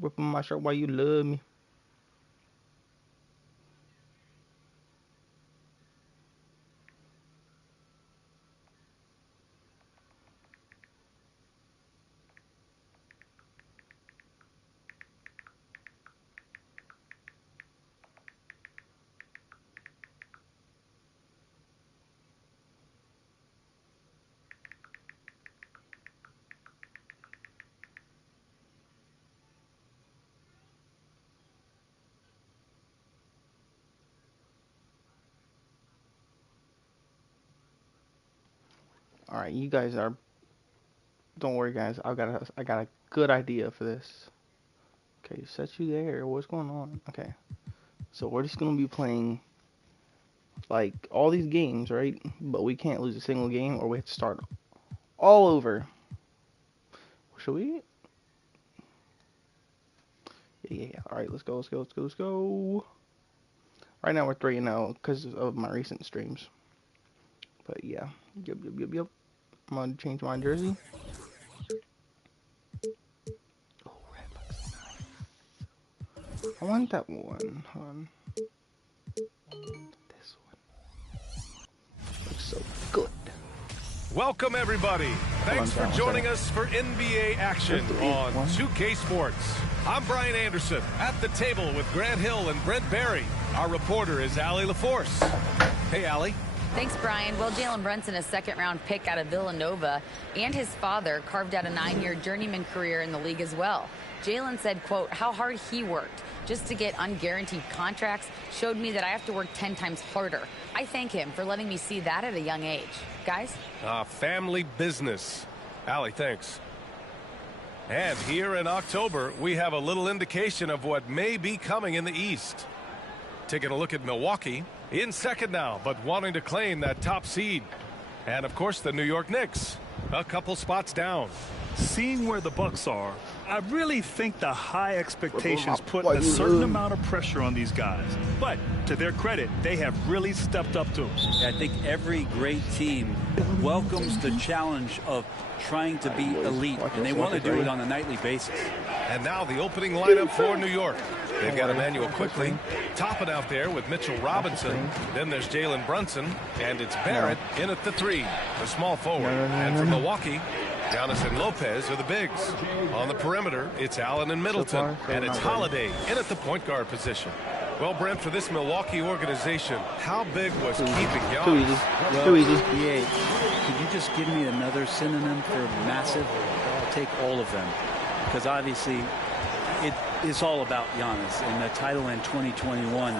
Ripping my shirt while you love me. All right, you guys are. Don't worry, guys. I got a good idea for this. Okay, set you there. What's going on? Okay, so we're just gonna be playing like all these games, right? But we can't lose a single game, or we have to start all over. Should we? Yeah. All right, let's go. Let's go. Right now we're 3-0 because of my recent streams. But yeah, yep. I'm gonna change my jersey. Oh, red looks nice. I want that one. Hold on. This one looks so good. Welcome, everybody. Thanks for joining us for NBA action on 2K Sports. I'm Brian Anderson at the table with Grant Hill and Brent Barry. Our reporter is Allie LaForce. Hey, Allie. Thanks, Brian. Well, Jalen Brunson, a second-round pick out of Villanova, and his father carved out a 9-year journeyman career in the league as well. Jalen said, quote, how hard he worked just to get unguaranteed contracts showed me that I have to work 10 times harder. I thank him for letting me see that at a young age. Guys? Family business. Allie, thanks. And here in October, we have a little indication of what may be coming in the East. Taking a look at Milwaukee, in second now, but wanting to claim that top seed. And, of course, the New York Knicks, a couple spots down. Seeing where the Bucks are, I really think the high expectations put a certain amount of pressure on these guys. But to their credit, they have really stepped up to it. I think every great team welcomes the challenge of trying to be elite, and they want to do it on a nightly basis. And now the opening lineup for New York. They've got Emmanuel quickly, topping out there with Mitchell Robinson. Then there's Jalen Brunson, and it's Barrett in at the 3, the small forward. And from Milwaukee, Giannis and Lopez are the bigs. On the perimeter, it's Allen and Middleton, and it's Holiday in at the point guard position. Well, Brent, for this Milwaukee organization, how big was keeping Giannis? Too easy. BA, could you just give me another synonym for massive? I'll take all of them, because obviously it is all about Giannis, and the title in 2021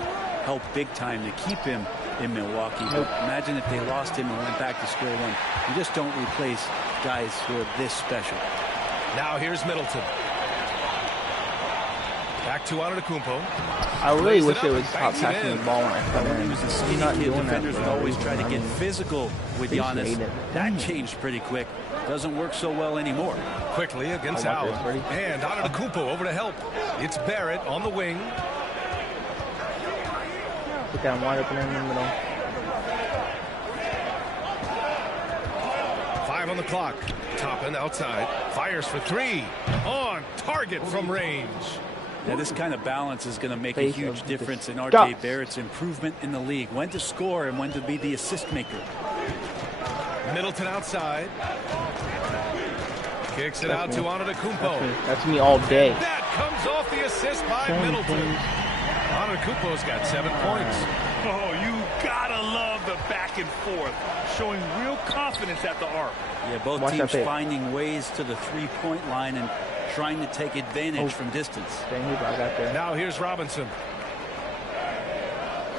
helped big time to keep him in Milwaukee. But imagine if they lost him and went back to square one. You just don't replace guys who are this special. Now here's Middleton. Back to Antetokounmpo. I really wish they would stop passing the ball when I come in. He was a skinny kid. Defenders would always try to get physical with Giannis. That changed pretty quick. Doesn't work so well anymore. Quickly against Allen. And Antetokounmpo over to help. It's Barrett on the wing. Look at him wide open in the middle. 5 on the clock. Toppin outside. Fires for 3. On target from range. Now, this kind of balance is going to make a huge difference in R.J. Barrett's improvement in the league. When to score and when to be the assist maker. Middleton outside. Kicks it out to Antetokounmpo. That's me all day. And that comes off the assist by Middleton. Antetokounmpo's got 7 points. Oh, you gotta love the back and forth, showing real confidence at the arc. Yeah, both teams finding ways to the three-point line and trying to take advantage from distance. Now here's Robinson.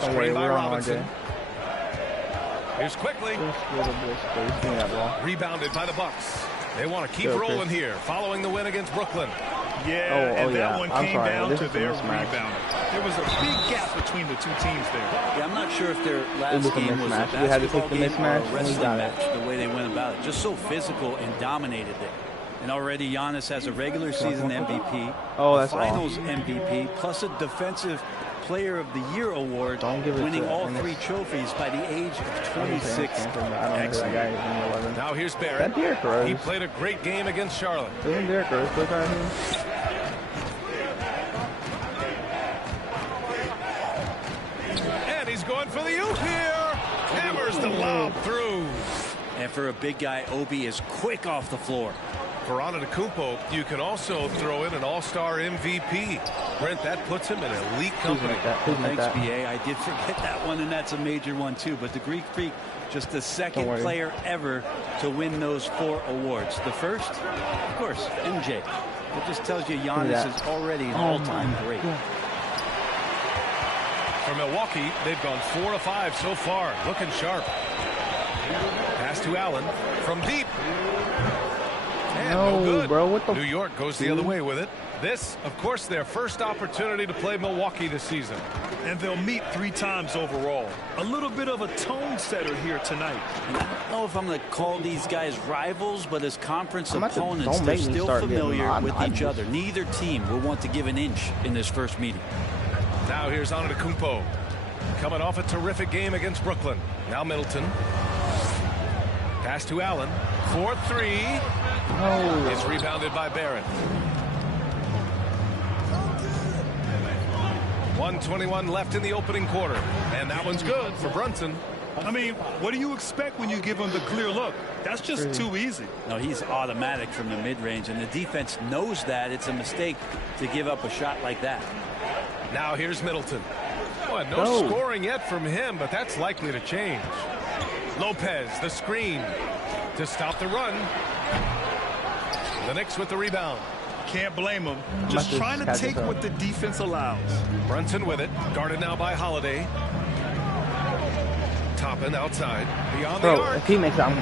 Don't worry, by we're Robinson. on Here's quickly. Rebounded by the Bucks. They want to keep rolling here, following the win against Brooklyn. Yeah, and that one came down to their rebound. There was a big gap between the two teams there. Yeah, I'm not sure if their last game was a basketball game or a wrestling match, the way they went about it. Just so physical and dominated it. And already Giannis has a regular season MVP, a finals MVP, plus a defensive player of the year award, winning all 3 trophies by the age of 26. Excellent. Now here's Barrett. He played a great game against Charlotte. Isn't Derrick Rose play by him? for the oop here. Hammers the lob through. And for a big guy, Obi is quick off the floor. For Antetokounmpo, you can also throw in an all-star MVP. Brent, that puts him in elite company. Thanks, BA. I did forget that one, and that's a major one, too. But the Greek Freak, just the second player ever to win those 4 awards. The first, of course, MJ. It just tells you Giannis is already an all-time great. For Milwaukee, they've gone 4 of 5 so far. Looking sharp. Pass to Allen from deep. And no good. Bro, what the New York goes the other way with it. This, of course, their first opportunity to play Milwaukee this season. And they'll meet 3 times overall. A little bit of a tone setter here tonight. And I don't know if I'm going to call these guys rivals, but as conference opponents, they're still familiar with each other. Neither team will want to give an inch in this first meeting. Now here's Antetokounmpo. Coming off a terrific game against Brooklyn. Now Middleton. Pass to Allen. 4-3. No. It's rebounded by Barrett. 1:21 left in the opening quarter. And that one's good for Brunson. I mean, what do you expect when you give him the clear look? That's just too easy. No, he's automatic from the mid-range, and the defense knows that. It's a mistake to give up a shot like that. Now here's Middleton. Boy, no scoring yet from him, but that's likely to change. Lopez, the screen to stop the run. The Knicks with the rebound. Can't blame him. Just trying to take what the defense allows. Brunson with it. Guarded now by Holiday. Toppin outside. Beyond the arc. If he makes out.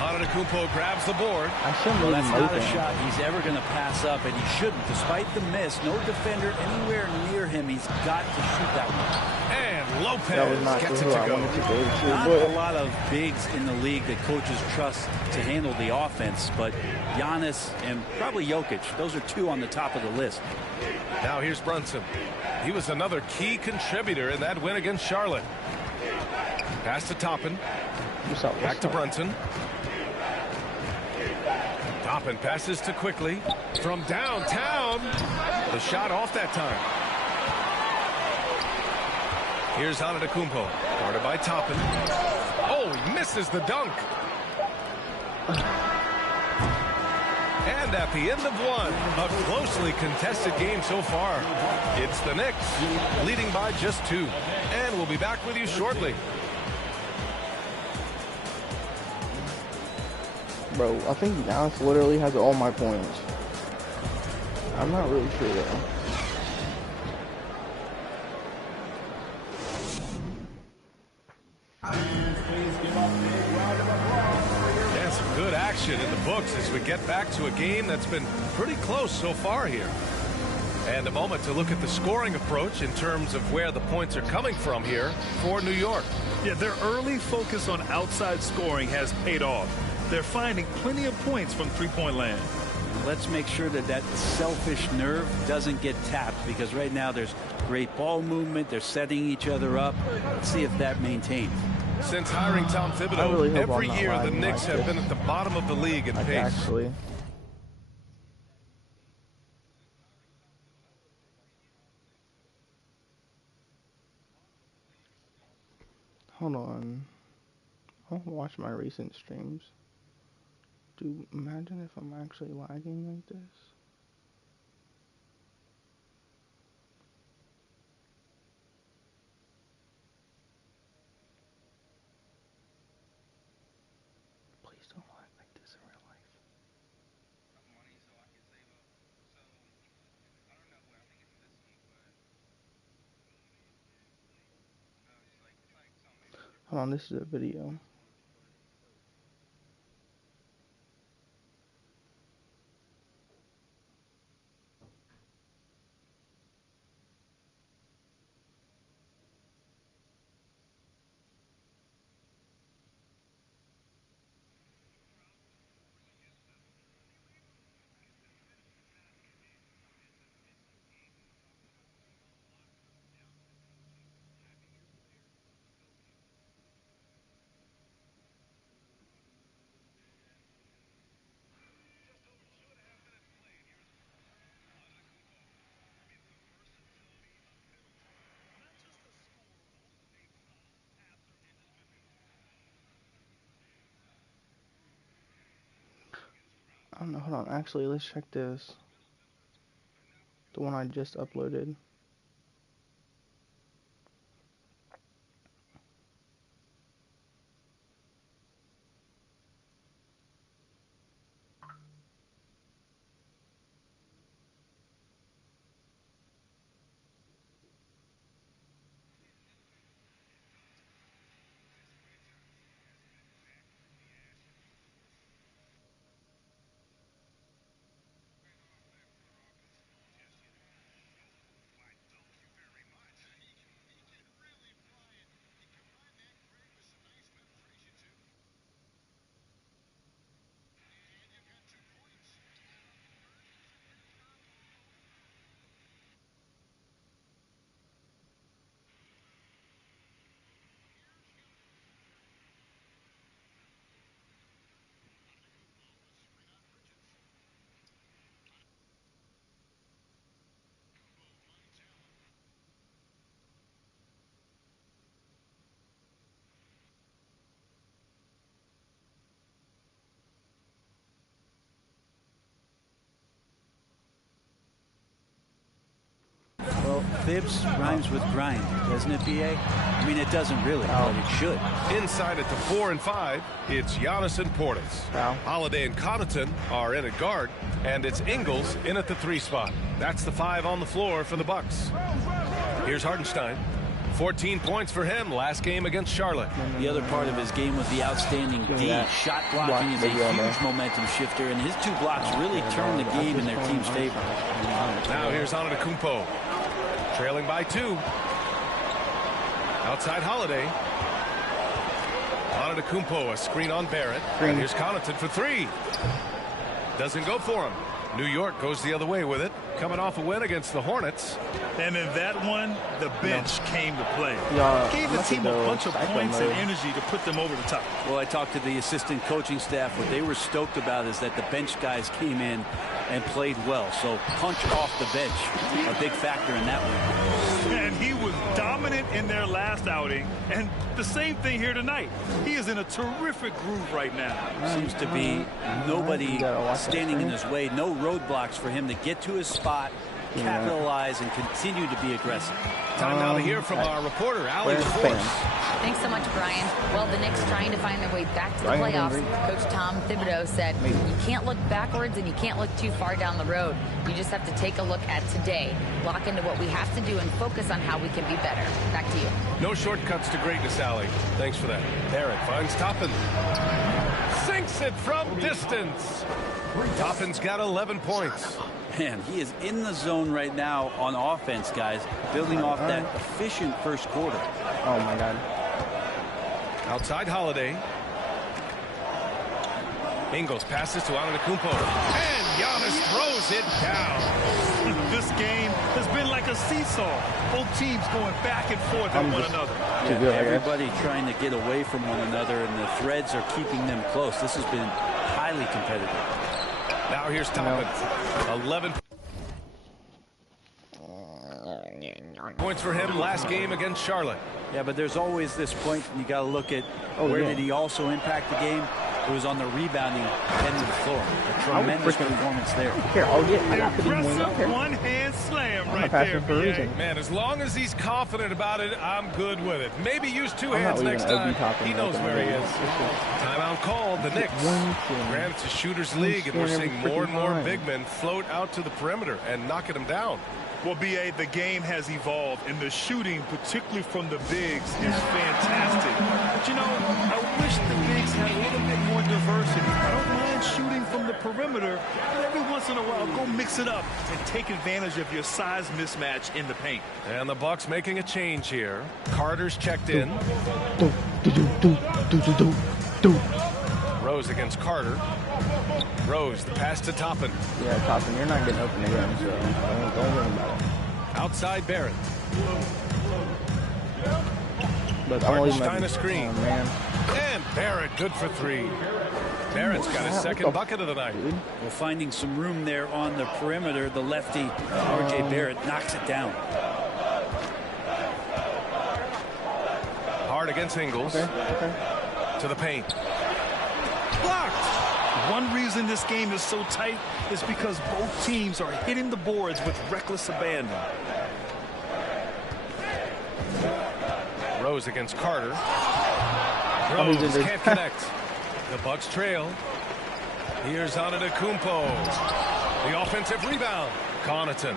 Antetokounmpo grabs the board. Well, that's not a shot he's ever going to pass up, and he shouldn't. Despite the miss, no defender anywhere near him. He's got to shoot that one. And Lopez gets it to go. Not a lot of bigs in the league that coaches trust to handle the offense, but Giannis and probably Jokic, those are 2 on the top of the list. Now here's Brunson. He was another key contributor in that win against Charlotte. Pass to Toppin. Back to Brunson. Toppin passes to Quickly from downtown. The shot off that time. Here's Antetokounmpo, guarded by Toppin. Oh, he misses the dunk. And at the end of one, a closely contested game so far. It's the Knicks leading by just 2. And we'll be back with you shortly. Bro, I think Giannis literally has all my points. I'm not really sure though. Yeah, some good action in the books as we get back to a game that's been pretty close so far here. And a moment to look at the scoring approach in terms of where the points are coming from here for New York. Yeah, their early focus on outside scoring has paid off. They're finding plenty of points from three-point land. Let's make sure that that selfish nerve doesn't get tapped, because right now there's great ball movement. They're setting each other up. Let's see if that maintains. Since hiring Tom Thibodeau, really every year the Knicks have been at the bottom of the league in pace. Actually. Hold on. I'll watch my recent streams. Dude, imagine if I'm actually lagging like this. Please don't lag like this in real life. Hold on, this is a video. don't know. Hold on. Actually, let's check this. The one I just uploaded. Well, Fibs rhymes with grind, doesn't it, B.A.? I mean, it doesn't really, but it should. Inside at the 4 and 5, it's Giannis and Portis. Holiday and Connaughton are in at guard, and it's Ingles in at the 3 spot. That's the 5 on the floor for the Bucks. Here's Hartenstein. 14 points for him last game against Charlotte. The other part of his game was the outstanding D. Shot blocking is a huge momentum shifter, and his 2 blocks really turned the game in their team's favor. Now here's Antetokounmpo. Trailing by 2. Outside Holiday. Antetokounmpo, a screen on Barrett. And here's Connaughton for 3. Doesn't go for him. New York goes the other way with it, coming off a win against the Hornets. And in that one, the bench came to play. Gave the team a bunch of points and energy to put them over the top. Well, I talked to the assistant coaching staff. What they were stoked about is that the bench guys came in and played well. So punch off the bench, a big factor in that one. And he was dominant in their last outing. And the same thing here tonight. He is in a terrific groove right now. Seems to be nobody standing in his way. No roadblocks for him to get to his spot, capitalize, and continue to be aggressive. Time now to hear from our reporter, Allie Force. Thanks so much, Brian. Well, the Knicks trying to find their way back to the playoffs. Coach Tom Thibodeau said, you can't look backwards and you can't look too far down the road. You just have to take a look at today, lock into what we have to do, and focus on how we can be better. Back to you. No shortcuts to greatness, Allie. Thanks for that. Barrett finds Toppin. Sinks it from distance. Toppin's got 11 points. Man, he is in the zone right now on offense, guys, building off that efficient first quarter. Oh, my God. Outside Holiday. Ingles passes to Antetokounmpo. And Giannis throws it down. This game has been like a seesaw. Both teams going back and forth at one another. Yeah, everybody trying to get away from one another, and the threads are keeping them close. This has been highly competitive. Now here's Toppin. 11 points for him last game against Charlotte. Yeah, but there's always this point you got to look at where did he also impact the game. It was on the rebounding end of the floor. A tremendous performance there. Here, I'll get impressive one-hand slam right there, BA. Man, as long as he's confident about it, I'm good with it. Maybe use 2 hands next time. He knows where he is. Timeout called. The Knicks. Granted, it's a shooter's league, and we're seeing more and more big men float out to the perimeter and knocking them down. Well, B.A., the game has evolved, and the shooting, particularly from the bigs, is fantastic. But, you know, I wish the bigs had a little bit more diversity. I don't mind shooting from the perimeter, but every once in a while, go mix it up and take advantage of your size mismatch in the paint. And the Bucks making a change here. Carter's checked in. Rose against Carter. Rose, the pass to Toppin. Yeah, Toppin, you're not getting open again, so don't worry about it. Outside Barrett. Look, I'm trying to screen. Oh, man. And Barrett, good for 3. Barrett's got his second bucket of the night. Well, finding some room there on the perimeter, the lefty, R.J. Barrett, knocks it down. Hard against Ingles. To the paint. Blocked. One reason this game is so tight is because both teams are hitting the boards with reckless abandon. Rose against Carter. Rose can't connect. The Bucks trail. Here's Antetokounmpo. The offensive rebound. Connaughton.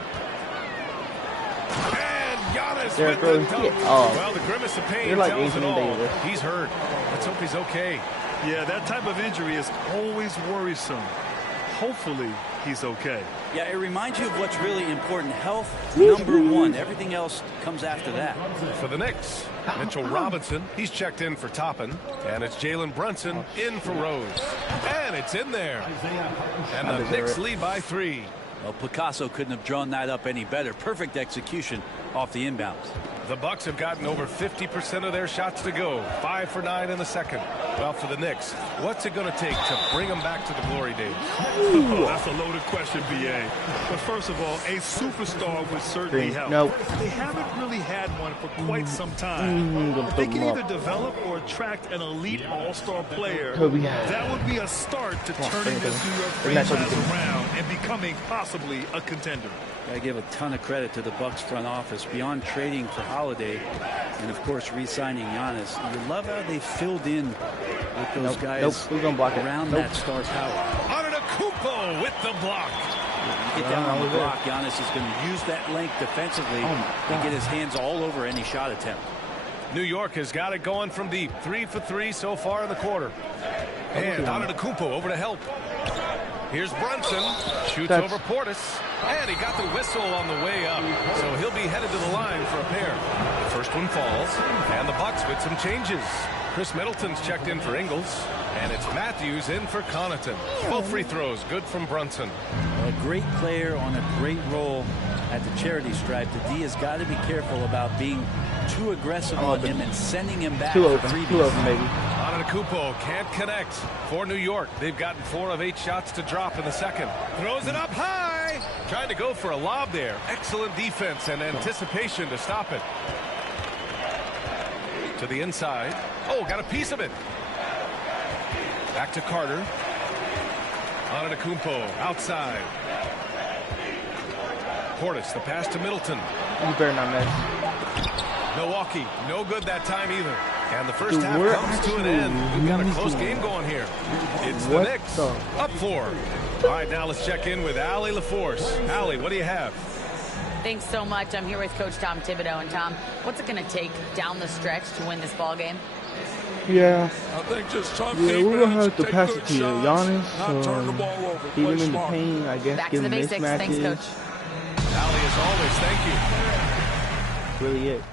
And Giannis with the dunk. Well, the grimace of pain tells it all. He's hurt. Let's hope he's okay. Yeah, that type of injury is always worrisome. Hopefully, he's okay. Yeah, it reminds you of what's really important. Health, #1. Everything else comes after that. For the Knicks, Mitchell Robinson, he's checked in for Toppin. And it's Jalen Brunson in for Rose. And it's in there. And the Knicks lead by 3. Well, Picasso couldn't have drawn that up any better. Perfect execution off the inbounds. The Bucks have gotten over 50% of their shots to go. 5 for 9 in the second. Well, for the Knicks, what's it going to take to bring them back to the glory days? Oh, that's a loaded question, B.A. But first of all, a superstar would certainly help. Nope. They haven't really had one for quite some time. If they can either develop or attract an elite all-star player, that would be a start to turning this New York franchise around and becoming possibly a contender. I give a ton of credit to the Bucks front office. Beyond trading for Holiday and, of course, re-signing Giannis, you love how they filled in with those guys around that star power. Antetokounmpo with the block. You get down on the block, Giannis is going to use that length defensively and get his hands all over any shot attempt. New York has got it going from deep. 3 for 3 so far in the quarter. And Antetokounmpo over to help. Here's Brunson, shoots over Portis, and he got the whistle on the way up, so he'll be headed to the line for a pair. The first one falls, and the Bucks with some changes. Chris Middleton's checked in for Ingles, and it's Matthews in for Connaughton. Both free throws, good from Brunson. A great player on a great role at the charity stripe. The D has got to be careful about being too aggressive on him and sending him back for 3. Too open, baby. Antetokounmpo can't connect for New York. They've gotten 4 of 8 shots to drop in the second. Throws it up high. Trying to go for a lob there. Excellent defense and anticipation to stop it. To the inside. Oh, got a piece of it. Back to Carter. Antetokounmpo outside. Portis, the pass to Middleton. You better not miss. Milwaukee, no good that time either. And the first half comes to an end. We've got a close game going here. It's the Knicks up 4. All right, now let's check in with Allie LaForce. Allie, what do you have? Thanks so much. I'm here with Coach Tom Thibodeau. And Tom, what's it going to take down the stretch to win this ball game? Yeah, I think just tough defense, we're gonna have to pass it to Giannis. not turn the ball over. Beat him in the paint, I guess. Back to the basics. Thanks, Coach. Allie, as always, thank you. Really it.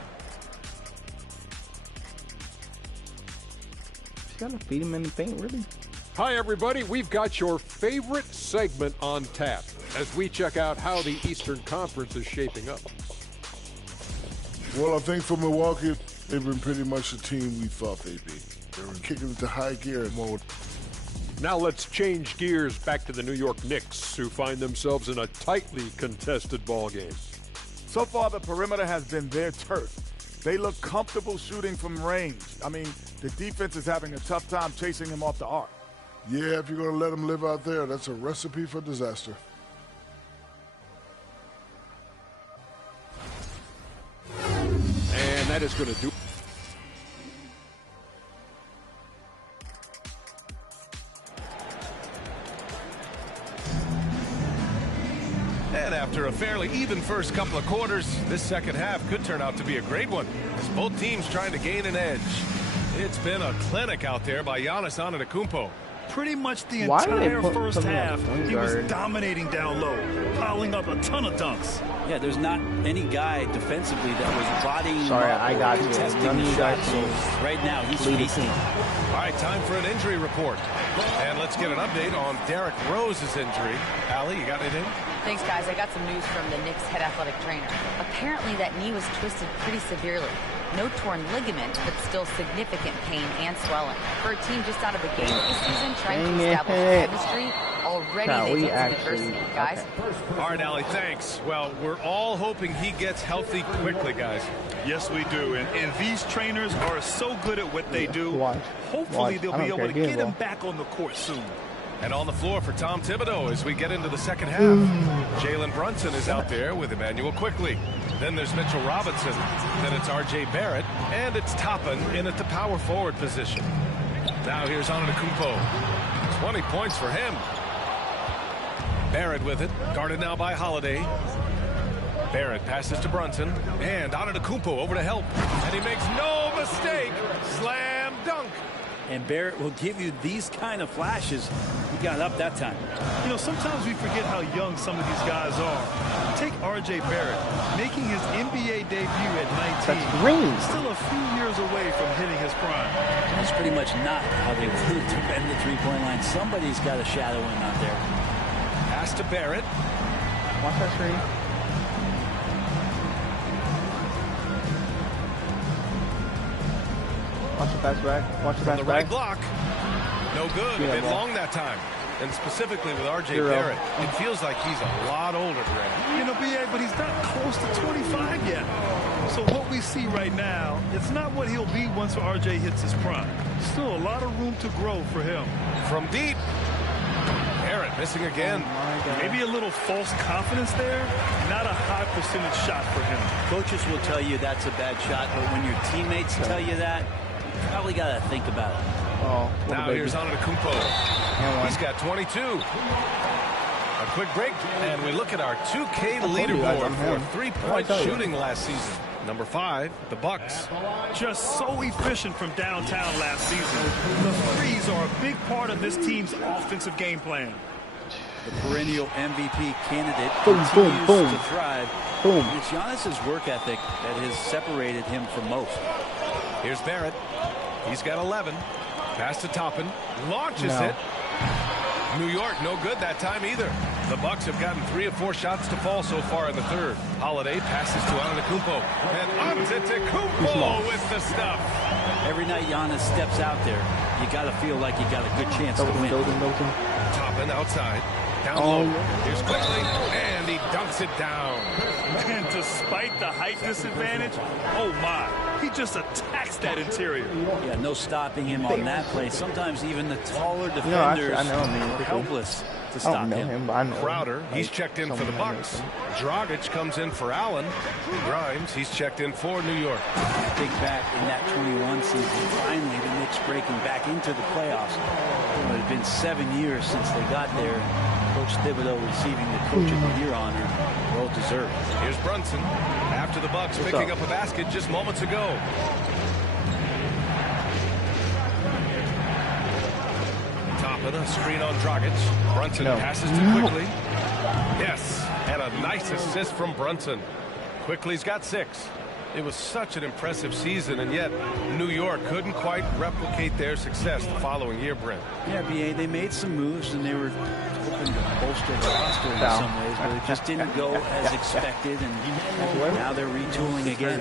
Gotta feed him in the paint, really. Hi, everybody. We've got your favorite segment on tap as we check out how the Eastern Conference is shaping up. Well, I think for Milwaukee, they've been pretty much the team we thought they'd be. They were kicking into high gear mode. Now let's change gears back to the New York Knicks, who find themselves in a tightly contested ball game. So far, the perimeter has been their turf. They look comfortable shooting from range. I mean, the defense is having a tough time chasing him off the arc. Yeah, if you're going to let them live out there, that's a recipe for disaster. And that is going to do. And after a fairly even first couple of quarters, this second half could turn out to be a great one, as both teams trying to gain an edge. It's been a clinic out there by Giannis Antetokounmpo. Pretty much the entire first half, he was dominating down low, piling up a ton of dunks. Yeah, there's not any guy defensively that was bodying. Sorry, I got you. None of you guys so right now he's facing. All right, time for an injury report. And let's get an update on Derrick Rose's injury. Allie, you got anything? Thanks, guys. I got some news from the Knicks head athletic trainer. Apparently that knee was twisted pretty severely. No torn ligament, but still significant pain and swelling. For a team just out of the game this season, trying to establish chemistry, already they get some adversity, guys. All right, Allie, thanks. Well, we're all hoping he gets healthy quickly, guys. Yes, we do. And these trainers are so good at what they do. Hopefully they'll be able to get him back on the court soon. And on the floor for Tom Thibodeau as we get into the second half. Jalen Brunson is out there with Emmanuel Quickley. Then there's Mitchell Robinson. Then it's R.J. Barrett. And it's Toppin in at the power forward position. Now here's Antetokounmpo. 20 points for him. Barrett with it. Guarded now by Holiday. Barrett passes to Brunson. And Antetokounmpo over to help. And he makes no mistake. Slam dunk. And Barrett will give you these kind of flashes. He got up that time. You know, sometimes we forget how young some of these guys are. Take R.J. Barrett, making his NBA debut at 19. That's green. Still a few years away from hitting his prime. That's pretty much not how they wanted to bend the three-point line. Somebody's got a shadow him out there. Pass to Barrett. Watch that screen. Watch the pass back. Watch the pass From the back. right block. No good. A bit long that time. And specifically with R.J. Barrett, it feels like he's a lot older, Greg. You know, B.A., but he's not close to 25 yet. So what we see right now, it's not what he'll be once R.J. hits his prime. Still a lot of room to grow for him. From deep. Barrett missing again. Maybe a little false confidence there. Not a high percentage shot for him. Coaches will tell you that's a bad shot, but when your teammates tell you that, you probably got to think about it. Oh, now here's Antetokounmpo. He's got 22. A quick break, and we look at our 2K leaderboard for three-point shooting last season. Number 5, the Bucks. Just so efficient from downtown last season. The threes are a big part of this team's offensive game plan. The perennial MVP candidate continues to thrive. It's Giannis' work ethic that has separated him from most. Here's Barrett. He's got 11. Pass to Toppin. Launches it. New York, no good that time either. The Bucks have gotten 3 of 4 shots to fall so far in the third. Holiday passes to Antetokounmpo. And Antetokounmpo with the stuff. Every night Giannis steps out there, you got to feel like you got a good chance to win. Toppin outside. Down low. Here's Quickley. And he dunks it down. And despite the height disadvantage, oh my, he just attacks that interior. Yeah, no stopping him on that play. Sometimes even the taller defenders are helpless to stop him. Crowder, he's checked in for the Bucks. Dragic comes in for Allen. Grimes, he's checked in for New York. Think back in that 21 season, finally the Knicks breaking back into the playoffs. It had been 7 years since they got there. Coach Thibodeau receiving the Coach of the Year honor. Well deserved. Here's Brunson after the Bucks picking up a basket just moments ago. Toppin, a screen on Dragic. Brunson passes to Quickley. Yes, and a nice assist from Brunson. Quickley's got 6. It was such an impressive season, and yet New York couldn't quite replicate their success the following year, Brent. Yeah, B.A., they made some moves, and they were hoping to bolster the roster in some ways, but it just didn't go as expected, and now they're retooling again.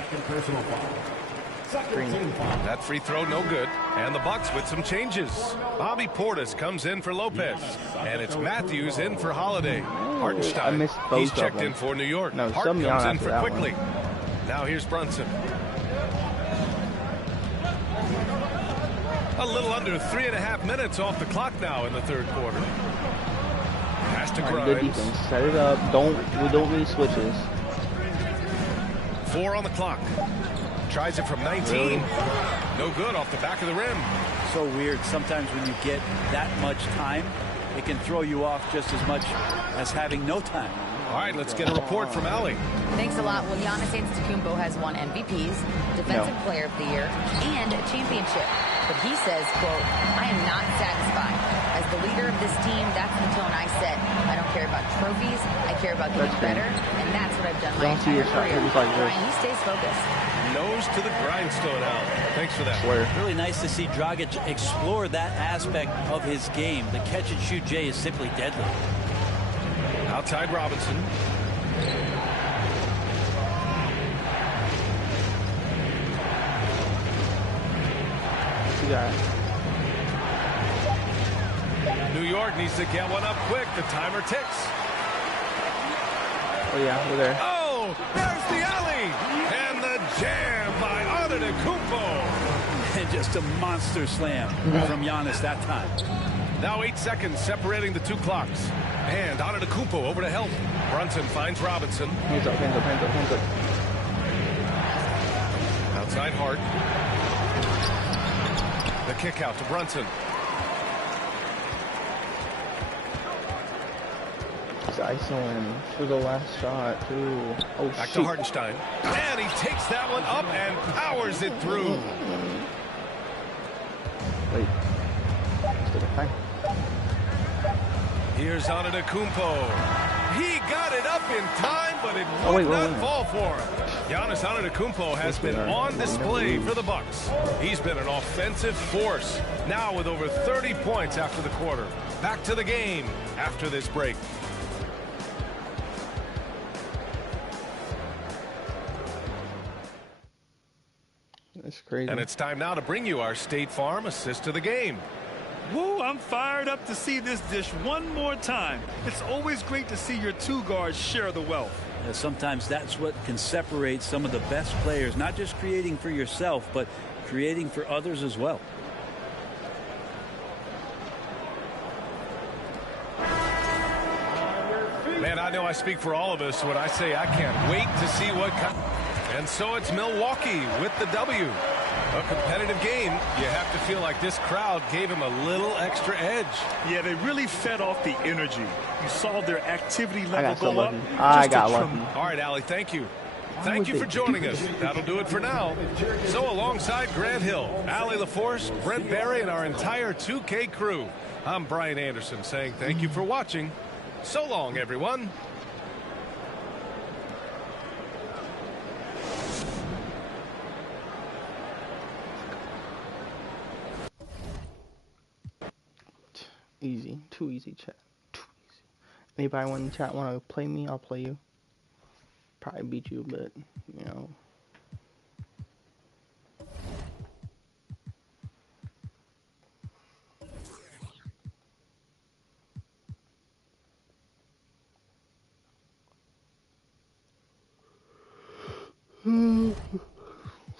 That free throw no good, and the Bucks with some changes. Bobby Portis comes in for Lopez, and it's Matthews in for Holiday. Hartenstein, he's checked in for New York. Hart comes in for Quickley. Now here's Brunson. A little under 3.5 minutes off the clock now in the third quarter. Pass to Grimes. Good defense. Set it up. We don't need switches. 4 on the clock. Tries it from 19. No good off the back of the rim. So weird. Sometimes when you get that much time, it can throw you off just as much as having no time. All right, let's get a report from Allie. Thanks a lot. Well, Giannis Antetokounmpo has won MVPs, Defensive Player of the Year, and a championship. But he says, quote, I am not satisfied. As the leader of this team, that's the tone I set. I don't care about trophies. I care about getting better, and that's what I've done my entire career. Brian, he stays focused. Nose to the grindstone, Al. Thanks for that. Really nice to see Dragic explore that aspect of his game. The catch-and-shoot J is simply deadly. Outside Robinson. New York needs to get one up quick. The timer ticks. Oh, yeah, we're there. Oh, there's the alley. And the jam by Antetokounmpo. And just a monster slam from Giannis that time. Now 8 seconds separating the two clocks. And Antetokounmpo over to help. Brunson finds Robinson. Hands up. Outside Hart. The kick out to Brunson. He's isoing for the last shot, too. Oh, Back to Hartenstein. And he takes that one up and powers it through. Wait. Still got time. Here's Antetokounmpo. He got it up in time, but it would not fall for him. Giannis Antetokounmpo has been on display for the Bucks. He's been an offensive force, now with over 30 points after the quarter. Back to the game after this break. That's crazy. And it's time now to bring you our State Farm assist to the game. Woo, I'm fired up to see this dish one more time. It's always great to see your two guards share the wealth. Sometimes that's what can separate some of the best players, not just creating for yourself, but creating for others as well. Man, I know I speak for all of us when I say I can't wait to see what comes. And so it's Milwaukee with the W. A competitive game. You have to feel like this crowd gave him a little extra edge. Yeah, they really fed off the energy. You saw their activity level go up. I got lucky. All right, Allie, thank you. Thank you for joining us. That'll do it for now. So alongside Grant Hill, Allie LaForce, Brent Barry, and our entire 2K crew, I'm Brian Anderson saying thank you for watching. So long, everyone. Easy. Too easy, chat. Too easy. Anybody in the chat want to play me? I'll play you. Probably beat you, but, you know.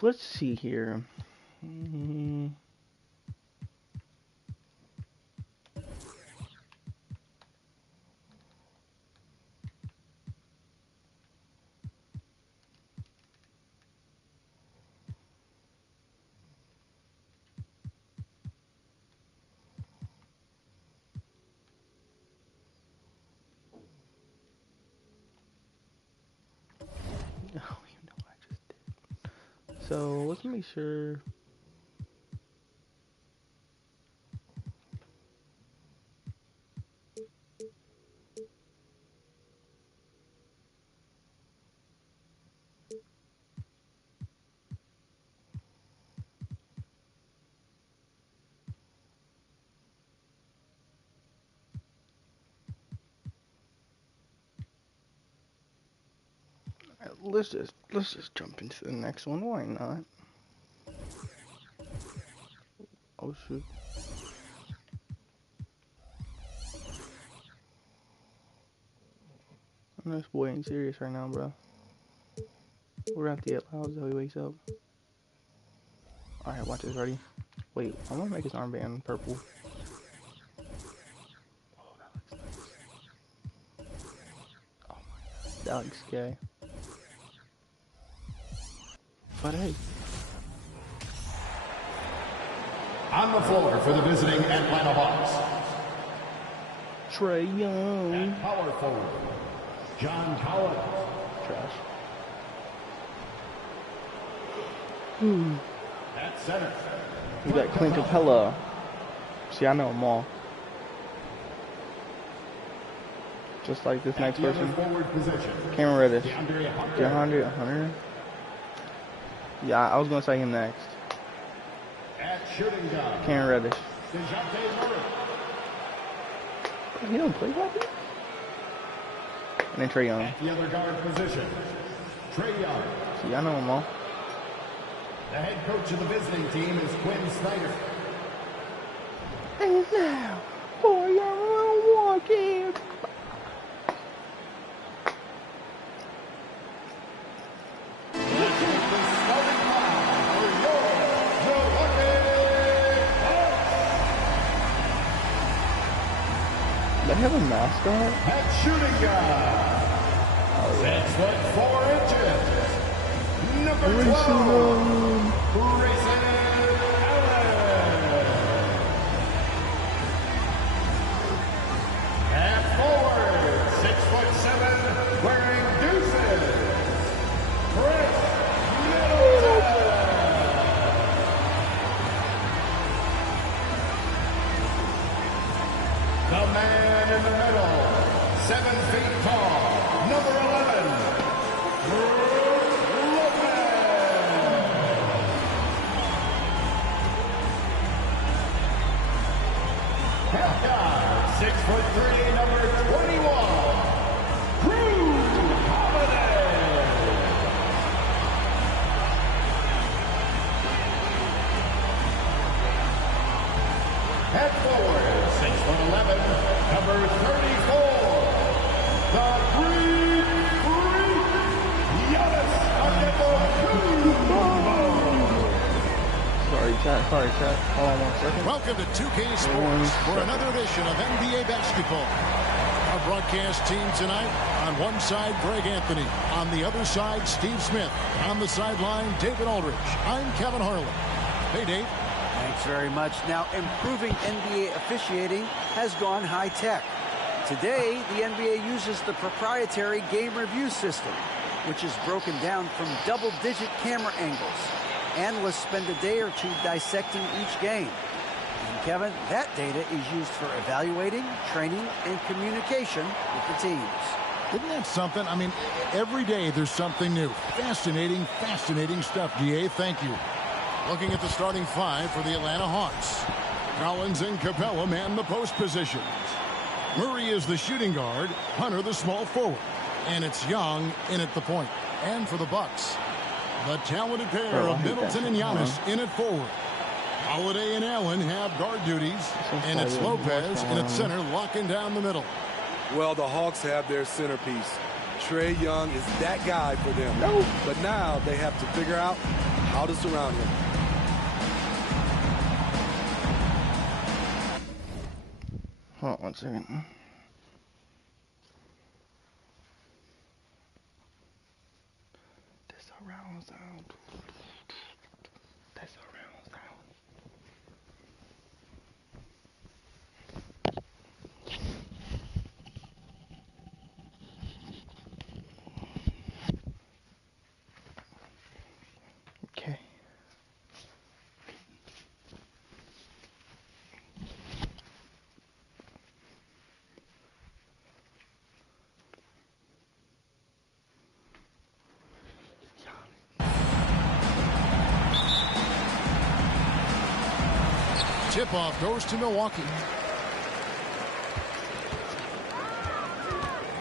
Let's see here. So let's make sure. Let's just jump into the next one. Why not? Oh shoot. This boy ain't serious right now, bro. We're gonna have to get loud until he wakes up. Alright, watch this, ready? Wait, I wanna make his armband purple. Oh, that looks nice. Oh my god, that looks scary. But hey. On the floor for the visiting Atlanta Hawks, Trae Young. At power forward, John Howard. Trash. At center, We got Clint Capella. See, I know them all. Just like this next person. Cameron Reddish. DeAndre Hunter. Yeah, I was gonna say him next. At shooting guard, Cameron Reddish. Murray. He don't play hockey? And then Trae Young. At the other guard position, Trae Young. See, I know them all. The head coach of the visiting team is Quinn Snyder. And now, for your Milwaukee. mascot? At shooting guard. 6'4" Number 12. Grayson Allen. At forward, 6'7", wearing deuces. Chris Middleton. The man in the middle, 7 feet tall, number 11, Brook Lopez. Half guard, 6'3", number 21, Drew Holiday. At forward, 6'11", number 34, the Greek Freak, Giannis Antetokounmpo. Sorry, chat. Hold on 1 second. Welcome to 2K Sports for another edition of NBA basketball. Our broadcast team tonight, on one side, Greg Anthony. On the other side, Steve Smith. On the sideline, David Aldridge. I'm Kevin Harlan. Hey, Dave. Thanks very much. Now, improving NBA officiating has gone high-tech. Today, the NBA uses the proprietary game review system, which is broken down from double-digit camera angles. Analysts spend a day or two dissecting each game. And, Kevin, that data is used for evaluating, training, and communication with the teams. Isn't that something? I mean, every day there's something new. Fascinating stuff, DA. Thank you. Looking at the starting five for the Atlanta Hawks. Collins and Capella man the post positions. Murray is the shooting guard, Hunter the small forward. And it's Young in at the point. And for the Bucks, the talented pair of Middleton and Giannis in at forward. Holiday and Allen have guard duties. And it's Lopez in at center locking down the middle. Well, the Hawks have their centerpiece. Trae Young is that guy for them. But now they have to figure out how to surround him. Hold on 1 second. This surround sound. That surround sound. Okay. Tip-off goes to Milwaukee.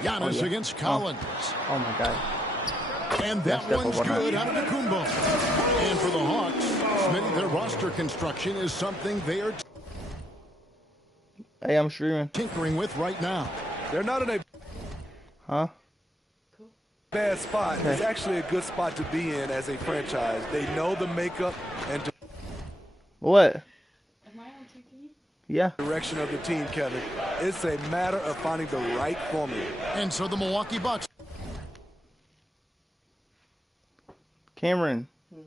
Giannis against Collins. Oh my God. And that one's good out of the Kumbo. And for the Hawks, Smitty, their roster construction is something they are Hey, I'm streaming. tinkering with right now. They're not in a bad spot. Okay. It's actually a good spot to be in as a franchise. They know the makeup and What? Yeah. direction of the team, Kevin. It's a matter of finding the right formula. And so the Milwaukee Bucks. Cameron. I'm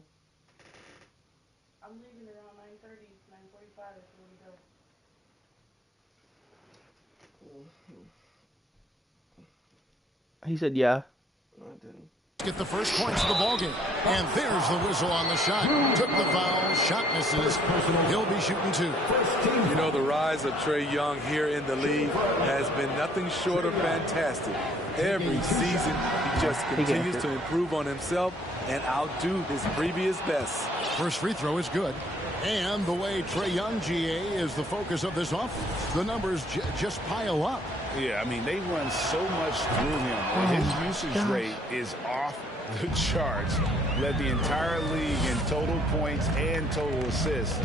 leaving around 9:30, 9:45 if you want to go. He said yeah. No, I didn't. Get the first points of the ballgame. And there's the whistle on the shot. Took the foul. Shot misses. He'll be shooting two. You know, the rise of Trae Young here in the league has been nothing short of fantastic. Every season, he just continues to improve on himself and outdo his previous best. First free throw is good. And the way Trae Young, GA, is the focus of this offense, the numbers just pile up. Yeah, I mean, they run so much through him. His usage rate is off the charts. Led the entire league in total points and total assists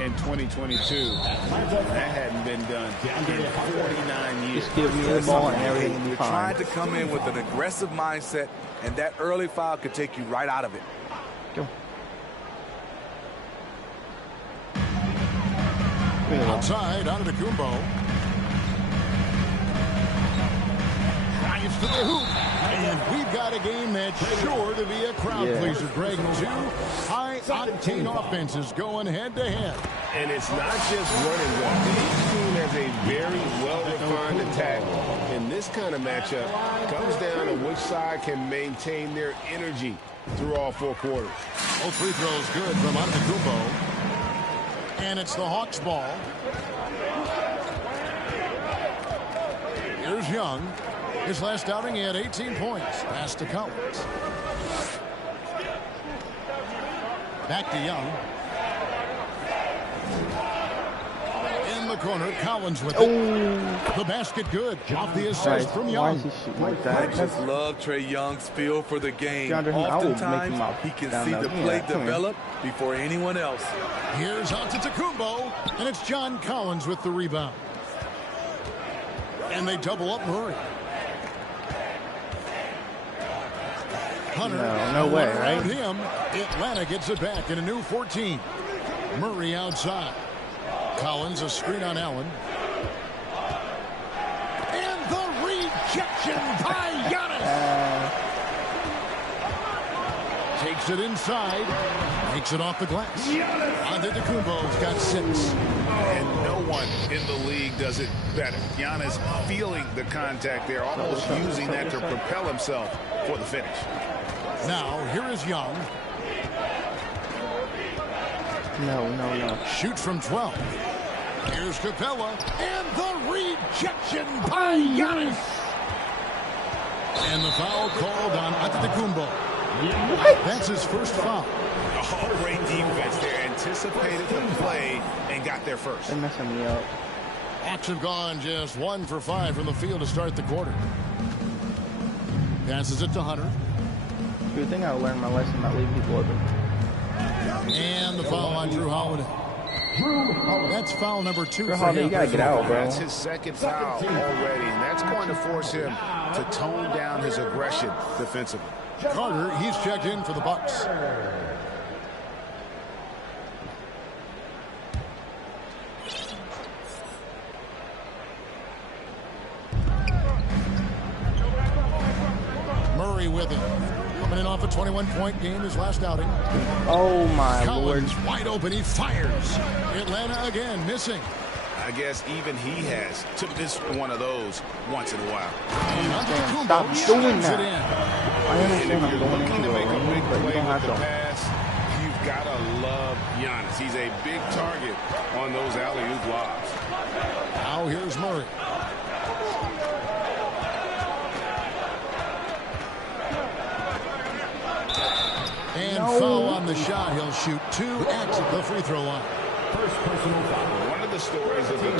in 2022. That hadn't been done in 49 years. Just give me the ball and everything will be You're fine. trying to come in with an aggressive mindset, and that early foul could take you right out of it. Go. Outside, Antetokounmpo. Drives to the hoop. And we've got a game that's sure to be a crowd pleaser, Greg. Two high-octane offenses going head-to-head. And it's not just running one. Each team has a very well-refined attack. And this kind of matchup comes down to which side can maintain their energy through all 4 quarters. Both free throws good from Antetokounmpo. And it's the Hawks' ball. Here's Young. His last outing, he had 18 points. Pass to Collins. Back to Young. In the corner, Collins with it. The basket good. Off the assist from Young. I just love Trae Young's feel for the game. Oftentimes, he can see the play develop before anyone else. Here's Antetokounmpo, and it's John Collins with the rebound. And they double up Murray. Hunter, no way, right? Him. Atlanta gets it back in a new 14. Murray outside. Collins, a screen on Allen. And the rejection by Giannis. Takes it inside. Makes it off the glass. Antetokounmpo's got 6. And no one in the league does it better. Giannis feeling the contact there, almost using that to propel himself for the finish. Now, here is Young. No. Shoots from 12. Here's Capella. And the rejection by Giannis. And the foul called on Antetokounmpo. That's his first foul. Oh, great defense there. Anticipated the play and got there first. They're messing me up. Hawks have gone just 1 for 5 from the field to start the quarter. Passes it to Hunter. Good thing I learned my lesson about leaving people open. And the foul on Drew Holiday. That's foul number 2 Drew for Holiday, him. you gotta get out, bro. That's his second foul already, and that's going to force him to tone down his aggression defensively. Carter, he's checked in for the Bucks. Murray with him. Coming in off a 21-point game, his last outing. Oh, my Collins Lord. wide open, he fires. Atlanta again, missing. I guess even he has to miss one of those once in a while. Stop doing that. I And understand if I'm you're going looking into to make a it, big but you play don't have with the to. pass, you've got to love Giannis. He's a big target on those alley-oop lobs. Now here's Murray. And foul on the shot. He'll shoot 2 at the free throw line. First personal foul. One of the stories of the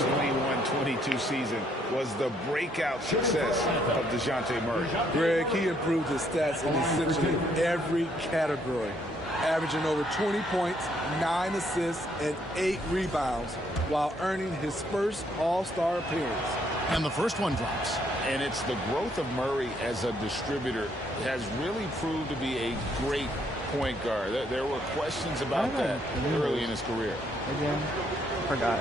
21-22 season was the breakout success of DeJounte Murray. Greg, he improved his stats in essentially every category, averaging over 20 points, 9 assists, and 8 rebounds, while earning his first All-Star appearance. And the first one drops. And it's the growth of Murray as a distributor has really proved to be a great point guard. There were questions about that early in his career. Again, forgot.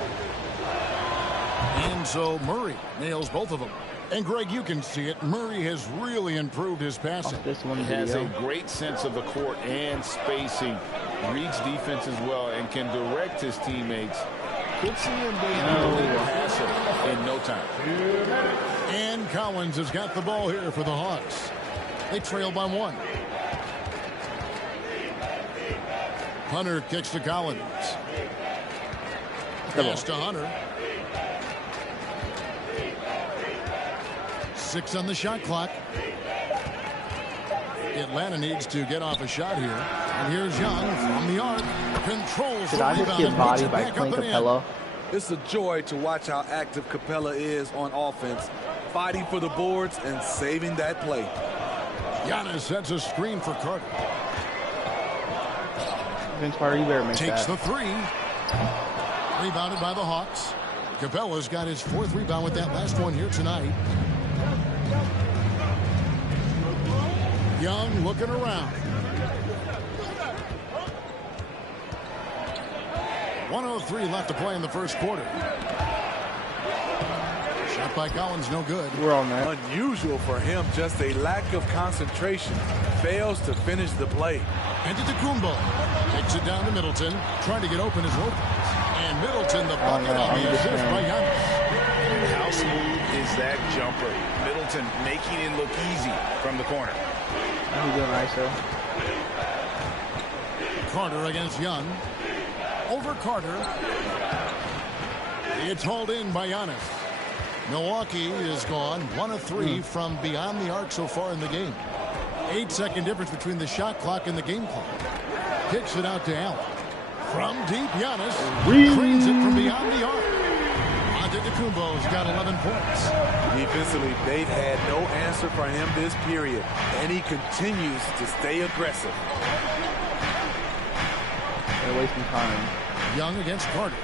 And so Murray nails both of them. And Greg, you can see it. Murray has really improved his passing. This one He has video. a great sense of the court and spacing, reads defense as well, and can direct his teammates. Could see him being a lead passer in no time. And Collins has got the ball here for the Hawks. They trail by 1. Hunter kicks to Collins. Pass to Hunter. 6 on the shot clock. Atlanta needs to get off a shot here. And here's Young from the arc. Controls Did I just get bodied by Clint Capella? It's a joy to watch how active Capella is on offense, fighting for the boards and saving that play. Giannis sets a screen for Carter. Vince Carter, you better make Takes that. the 3. Rebounded by the Hawks. Capella's got his 4th rebound with that last one here tonight. Young looking around. 1:03 left to play in the first quarter. Shot by Collins, no good. We're on that. Unusual for him, just a lack of concentration. Fails to finish the play. Antetokounmpo takes it down to Middleton, trying to get open as Lopez. And Middleton, the bucket on the assist by Giannis. How smooth is that jumper? Middleton making it look easy from the corner. He's doing ISO. Carter against Young. Over Carter. It's hauled in by Giannis. Milwaukee is gone 1 of 3 from beyond the arc so far in the game. 8-second difference between the shot clock and the game clock. Kicks it out to Allen. From deep, Giannis cleans it from beyond the arc. Antetokounmpo's got 11 points. Defensively, they've had no answer for him this period, and he continues to stay aggressive. They're wasting time. Young against Carter.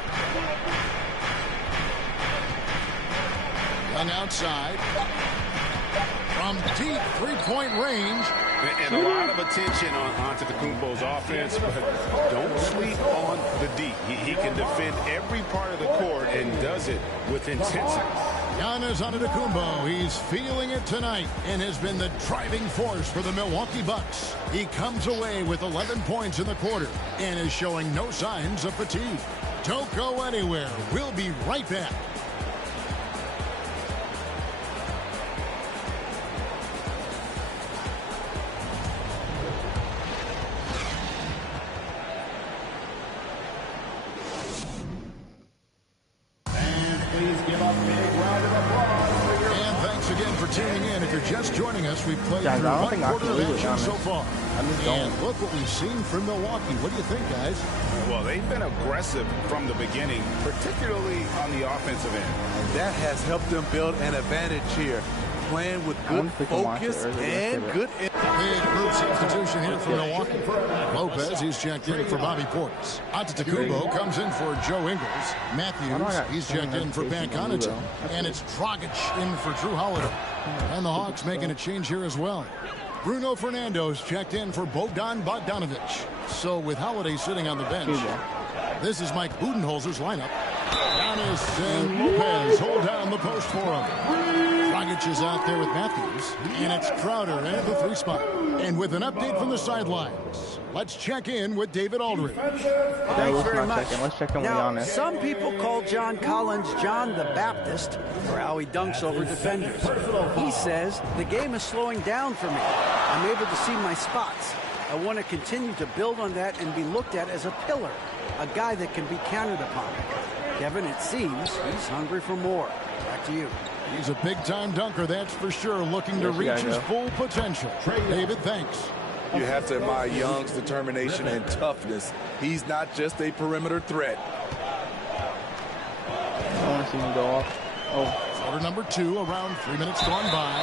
Young outside. From deep three-point range. And a lot of attention on Antetokounmpo's offense, but don't sleep on the D. He can defend every part of the court and does it with intensity. Giannis Antetokounmpo, he's feeling it tonight and has been the driving force for the Milwaukee Bucks. He comes away with 11 points in the quarter and is showing no signs of fatigue. Don't go anywhere. We'll be right back. Just joining us, we've played through one quarter of action so far. And look what we've seen from Milwaukee. What do you think, guys? Well, they've been aggressive from the beginning, particularly on the offensive end. And that has helped them build an advantage here. Playing with good focus and good... Big group substitution here for Milwaukee. Lopez, he's checked in for Bobby Portis. Antetokounmpo comes in for Joe Ingles. Matthews, he's checked in for Pat Connaughton. And it's Dragic in for Drew Holiday. And the Hawks making a change here as well. Bruno Fernando's checked in for Bogdan Bogdanovic. So with Holiday sitting on the bench, this is Mike Budenholzer's lineup. Giannis and Lopez hold down the post for him. Dragic is out there with Matthews. And it's Crowder at the 3 spot. And with an update from the sidelines, let's check in with David Aldridge. Thanks very much. Let's check in with Now, Giannis. some people call John Collins John the Baptist for how he dunks over defenders. He says, the game is slowing down for me. I'm able to see my spots. I want to continue to build on that and be looked at as a pillar, a guy that can be counted upon. Kevin, it seems he's hungry for more. Back to you. He's a big-time dunker, that's for sure, looking to reach his full potential. David, thanks. You have to admire Young's determination and toughness. He's not just a perimeter threat. I want to see him go off. Oh. Quarter number 2, around 3 minutes gone by.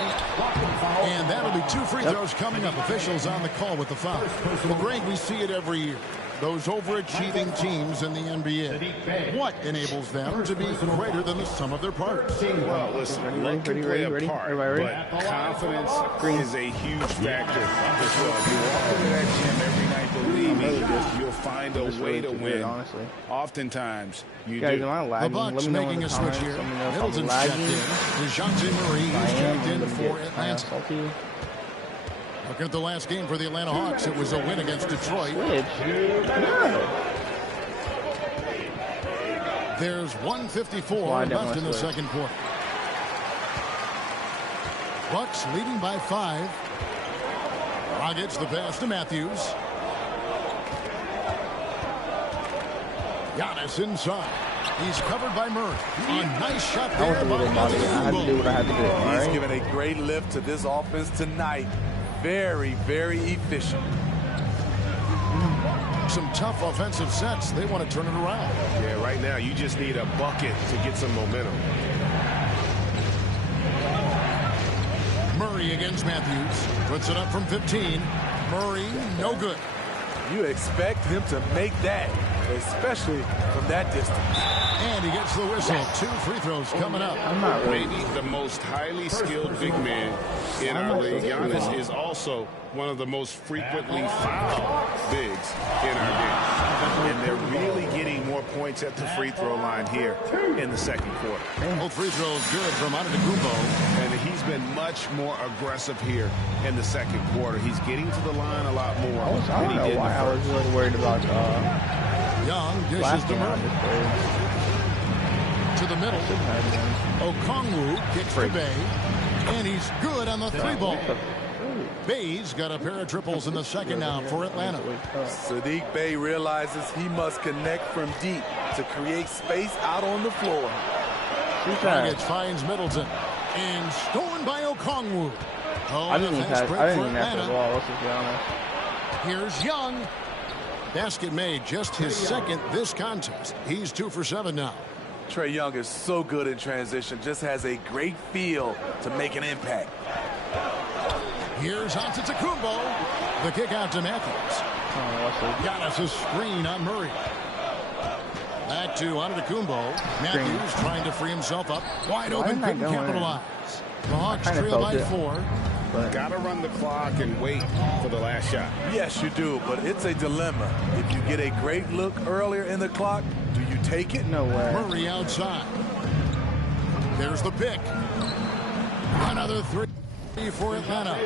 And that'll be 2 free throws coming up. Officials on the call with the foul. Well, Greg, we see it every year. Those overachieving teams in the NBA. What enables them to be greater than the sum of their parts? Well, listen, luck can play a part, but confidence is a huge factor as well. If you walk into that gym every night believing you'll find a way to win, oftentimes you do. The Bucks making a switch here. Middleton's checked in. DeJounte Murray is checked in for Atlanta. Looking at the last game for the Atlanta Hawks, it was a win against Detroit. There's 1:54 left in the second quarter. Bucks leading by 5. Dragic the pass to Matthews. Giannis inside. He's covered by Murray. A nice shot there by Antetokounmpo. He's given a great lift to this offense tonight. Very, very efficient. Some tough offensive sets. They want to turn it around. Yeah, right now you just need a bucket to get some momentum. Murray against Matthews. Puts it up from 15. Murray, no good. You expect him to make that, especially from that distance. And he gets the whistle. 2 free throws coming up. Maybe the most highly skilled big man in our league. Giannis is also one of the most frequently fouled bigs in our game. And they're really getting more points at the free throw line here in the second quarter. Both free throws good from Antetokounmpo. And he's been much more aggressive here in the second quarter. He's getting to the line a lot more. I don't know why I was really worried about Young dishes to Murray. To the middle. Okongwu kicks for Bay. And he's good on the 3-ball. Bay's got a pair of triples in the second now for Atlanta. Saddiq Bey realizes he must connect from deep to create space out on the floor. Nuggets finds Middleton. And stolen by Okongwu. I didn't even have the ball, let's just be honest. Here's Young. Basket made, just his second this contest. He's 2 for 7 now. Trae Young is so good in transition, just has a great feel to make an impact. Here's Antetokounmpo. The kick out to Matthews. Giannis a screen on Murray. Back to Antetokounmpo. Matthews trying to free himself up. Wide open, couldn't capitalize. The Hawks trail by 4. Gotta run the clock and wait for the last shot. Yes, you do, but it's a dilemma. If you get a great look earlier in the clock, do you take it? No way. Murray outside. There's the pick. Another 3 for Atlanta.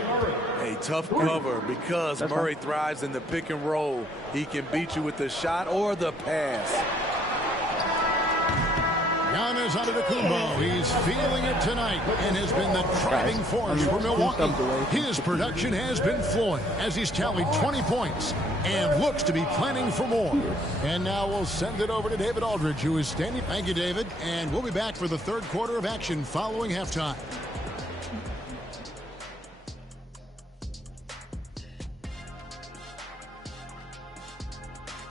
A tough cover because Murray thrives in the pick and roll. He can beat you with the shot or the pass. Giannis Antetokounmpo, he's feeling it tonight and has been the driving force for Milwaukee. His production has been flowing as he's tallied 20 points and looks to be planning for more. And now we'll send it over to David Aldridge, who is standing. Thank you, David. And we'll be back for the third quarter of action following halftime.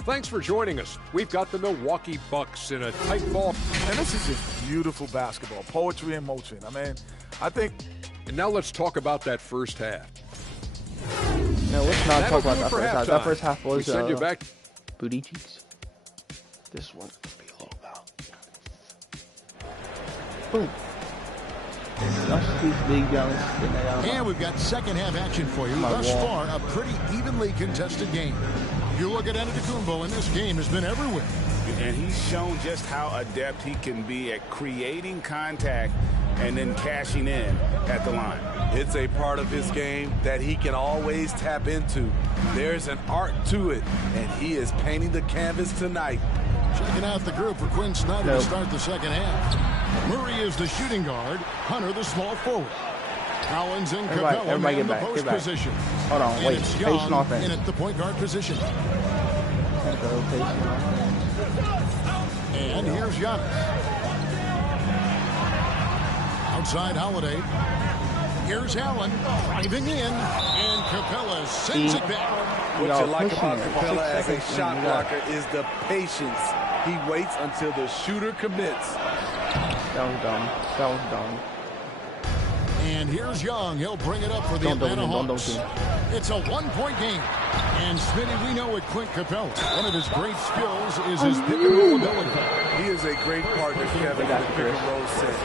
Thanks for joining us. We've got the Milwaukee Bucks in a tight ball. And this is just beautiful basketball, poetry in motion. I mean, I think. And now let's talk about that first half. No, let's not talk about that first half. That first half was send you back. Booty cheeks. This is what it's be all about. Boom. And we've got second half action for you. Thus far, a pretty evenly contested game. You look at Antetokounmpo, and this game has been everywhere. And he's shown just how adept he can be at creating contact and then cashing in at the line. It's a part of his game that he can always tap into. There's an art to it, and he is painting the canvas tonight. Checking out the group for Quinn Snyder to start the second half. Murray is the shooting guard. Hunter the small forward. Collins and Capella in the post position. Hold on, wait. Patient offense. In at the point guard position. And here's Giannis. Outside Holiday. Here's Allen driving in, and Capella sends it back. What you like about Capella as a shot blocker is the patience. He waits until the shooter commits. That was dumb. That was dumb. And here's Young. He'll bring it up for the Atlanta Hawks. It's a one-point game. And Smitty, we know with Clint Capella, one of his great skills is his pick and roll ability. He is a great partner, Kevin, in the pick and roll set.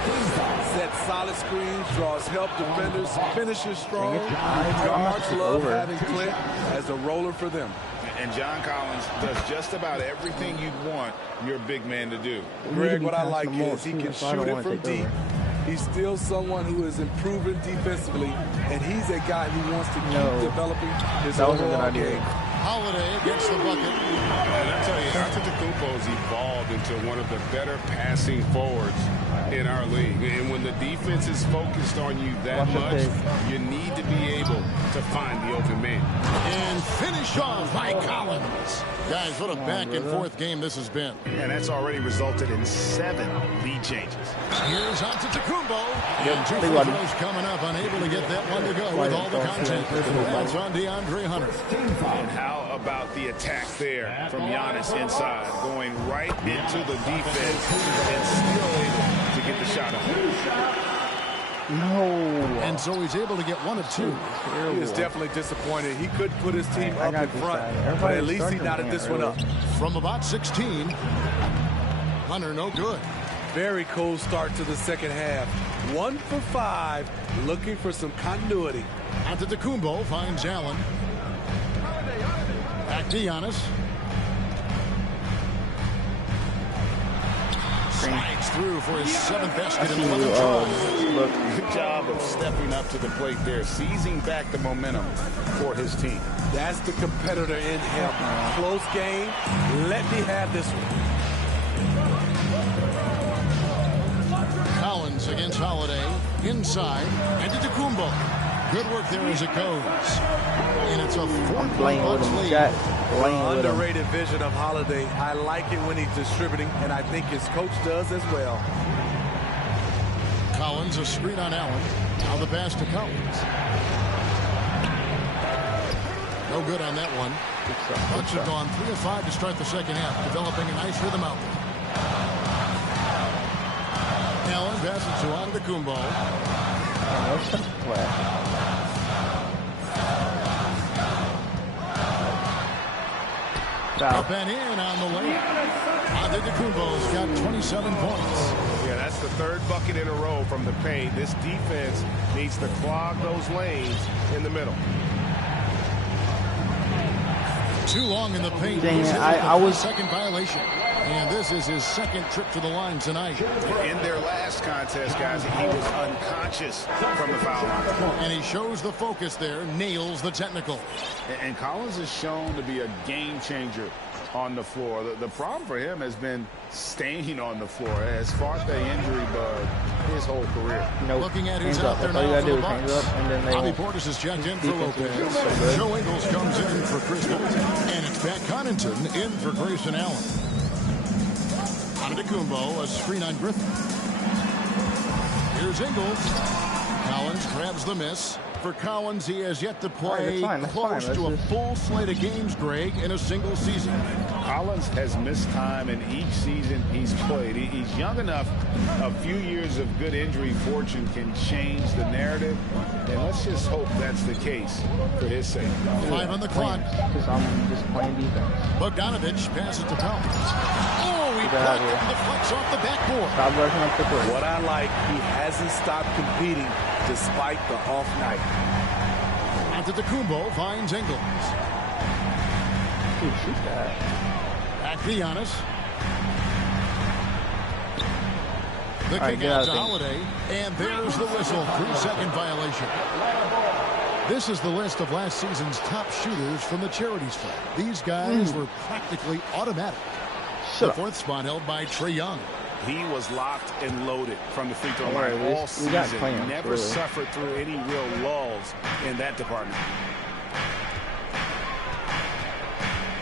Sets solid screens, draws help defenders, finishes strong. Guards love having Clint as a roller for them. And John Collins does just about everything you'd want your big man to do. Greg, what I like is he can shoot it from deep. He's still someone who is improving defensively, and he's a guy who wants to keep developing his overall game. Holiday gets the bucket. And I tell you, Antetokounmpo's evolved into one of the better passing forwards in our league. And when the defense is focused on you that much, you need to be able to find the open man. And finish off by Collins. Guys, what a back-and-forth game this has been. And that's already resulted in 7 lead changes. Here's Antetokounmpo. And 2 free throws coming up, unable to get that one to go with all the contact. That's on DeAndre Hunter. And how about the attack there from Giannis inside, going right into the defense and still able to get the shot up. No. And so he's able to get 1 of 2. He is definitely disappointed. He couldn't put his team up in front, but at least he knotted this one up. From about 16, Hunter, no good. Very cold start to the second half. 1 for 5, looking for some continuity. Antetokounmpo finds Allen. Back to Giannis. Slides through for his 7th basket in 11 tries. Good job of stepping up to the plate there, seizing back the momentum for his team. That's the competitor in him. Close game. Let me have this one. Collins against Holiday. Inside. Antetokounmpo. Good work there as it goes. And it's a 4-point lead. Underrated vision of Holiday. I like it when he's distributing, and I think his coach does as well. Collins, a screen on Allen. Now the pass to Collins. No good on that one. Bucks have gone 3 of 5 to start the second half, developing a nice rhythm out there. Allen passes to Antetokounmpo. Up and in on the lane. Antetokounmpo's got 27 points. Yeah, that's the 3rd bucket in a row from the paint. This defense needs to clog those lanes in the middle. Too long in the paint. Dang it, I was second violation. And this is his 2nd trip to the line tonight. In their last contest, guys, he was unconscious from the foul line. And he shows the focus there, nails the technical. And Collins is shown to be a game changer on the floor. The problem for him has been staying on the floor. Has fought the injury bug his whole career. Looking at who's out there now for the Bucks. Bobby Portis is checked in for Lopez. Joe Ingles comes in for Chris Middleton. And it's Pat Connaughton in for Grayson Allen. Antetokounmpo, a screen on Griffin. Here's Ingles. Collins grabs the miss. For Collins, he has yet to play close to a full slate of games, Greg, in a single season. Collins has missed time in each season he's played. He's young enough. A few years of good injury fortune can change the narrative. And let's just hope that's the case for his sake. 5 on the clock. Because I'm just playing defense. Bogdanovich passes to Collins. Oh, he deflects off the backboard. Stop rushing up the court. What I like, he hasn't stopped competing despite the off night. Antetokounmpo finds Ingles. Dude, shoot that. Back to Giannis. The kick out to Holiday. And there's the whistle. 3-second violation. This is the list of last season's top shooters from the Charities Fund. These guys were practically automatic. The 4th spot held by Trae Young. He was locked and loaded from the free throw line all season. Never suffered through any real lulls in that department.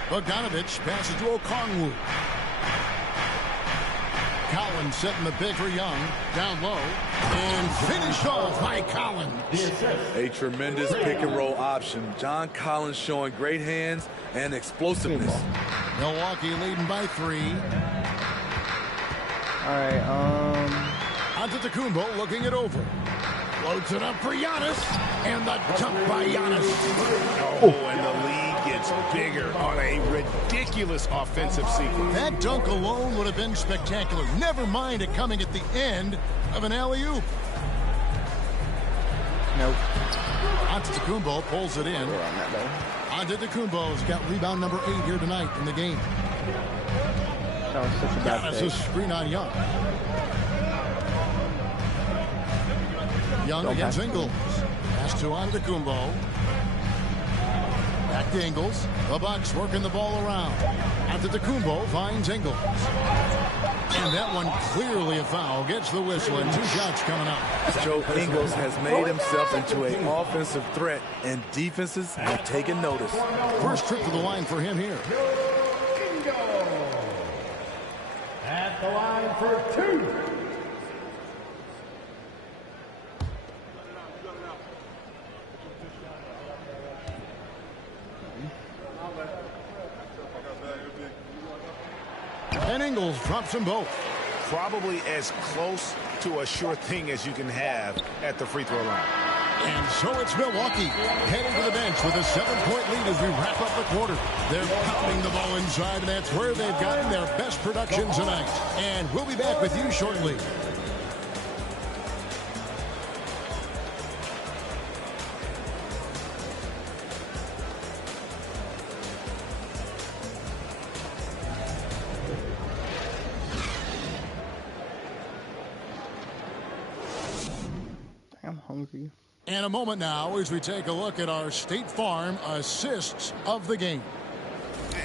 Bogdanovich passes to Okongwu. Collins setting the pick for Young. Down low. And finished off by Collins. A tremendous pick and roll option. John Collins showing great hands and explosiveness. Milwaukee leading by 3. All right, Antetokounmpo looking it over. Floats it up for Giannis. And the dunk by Giannis. And the lead gets bigger on a ridiculous offensive sequence. That dunk alone would have been spectacular. Never mind it coming at the end of an alley-oop. Nope. Antetokounmpo pulls it in. Antetokounmpo's got rebound number 8 here tonight in the game. That was such a bad Giannis a screen on Young. Young against Ingles. Pass to Antetokounmpo. Back to Ingles. The Bucks working the ball around. Antetokounmpo finds Ingles. And that one clearly a foul. Gets the whistle and 2 shots coming up. Joe Ingles has made himself into an offensive threat, and defenses have taken notice. First trip to the line for him here. At the line for 2. And Ingles drops them both. Probably as close to a sure thing as you can have at the free throw line. And so it's Milwaukee heading to the bench with a 7-point lead as we wrap up the quarter. They're pounding the ball inside, and that's where they've gotten their best production tonight. And we'll be back with you shortly. I'm hungry. And a moment now as we take a look at our State Farm assists of the game.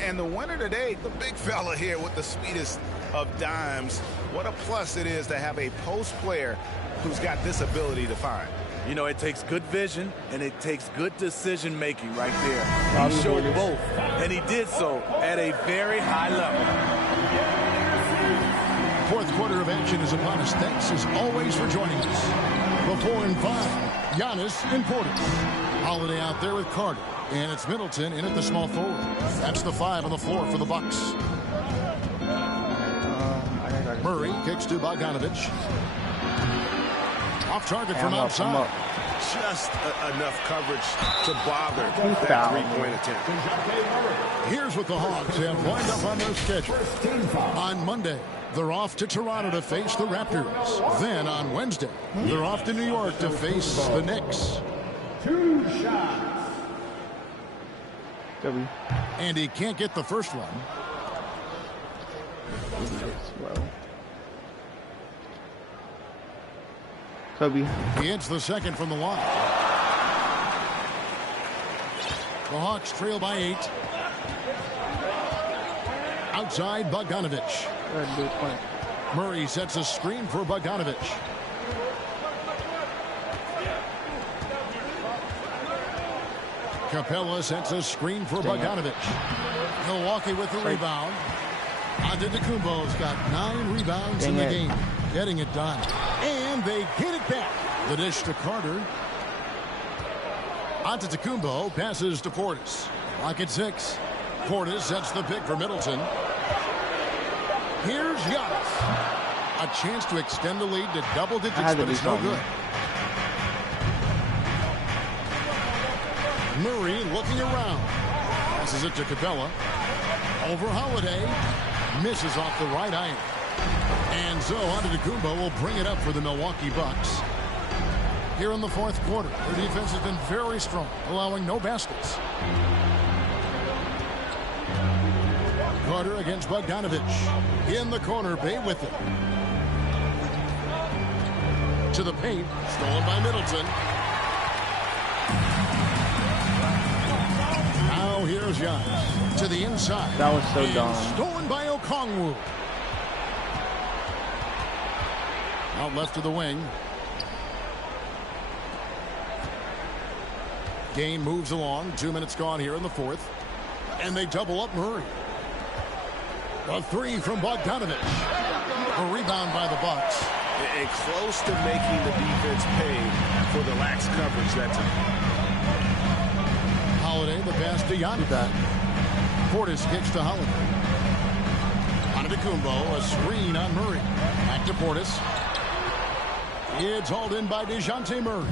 And the winner today, the big fella here with the sweetest of dimes. What a plus it is to have a post player who's got this ability to find. You know, it takes good vision and it takes good decision making right there. He showed both, and he did so at a very high level. Fourth quarter of action is upon us. Thanks as always for joining us. The 4 and 5. Giannis and Portis. Holiday out there with Carter. And it's Middleton in at the small forward. That's the 5 on the floor for the Bucks. Murray kicks to Bogdanovich. Off target from outside. Just enough coverage to bother that three-point attempt. Here's what the Hawks have lined up on their schedule. On Monday, they're off to Toronto to face the Raptors. Then on Wednesday, they're off to New York to face the Knicks. 2 shots. And he can't get the first one. Kobe. He hits the second from the line. The Hawks trail by 8. Outside Bogdanovich. Murray sets a screen for Bogdanovich. Capella sets a screen for Bogdanovich. Milwaukee with the rebound. Antetokounmpo's got 9 rebounds in the game. Getting it done. And they get it back. The dish to Carter. Antetokounmpo passes to Portis. Lock at 6. Portis sets the pick for Middleton. Here's Giannis. A chance to extend the lead to double digits, but it's no good. Murray looking around. Passes it to Capella. Over Holiday. Misses off the right iron. And so Antetokounmpo will bring it up for the Milwaukee Bucks. Here in the fourth quarter, their defense has been very strong, allowing no baskets. Carter against Bogdanovich. In the corner, Bay with it. To the paint. Stolen by Middleton. Now here's Giannis. To the inside. That was so dumb. Stolen by Okongwu. Out left to the wing. Game moves along. 2 minutes gone here in the fourth. And they double up Murray. A 3 from Bogdanovich. A rebound by the Bucks. And close to making the defense pay for the lax coverage that time. Holiday, the pass to Giannis. Portis kicks to Holiday. Antetokounmpo, a screen on Murray. Back to Portis. It's hauled in by DeJounte Murray.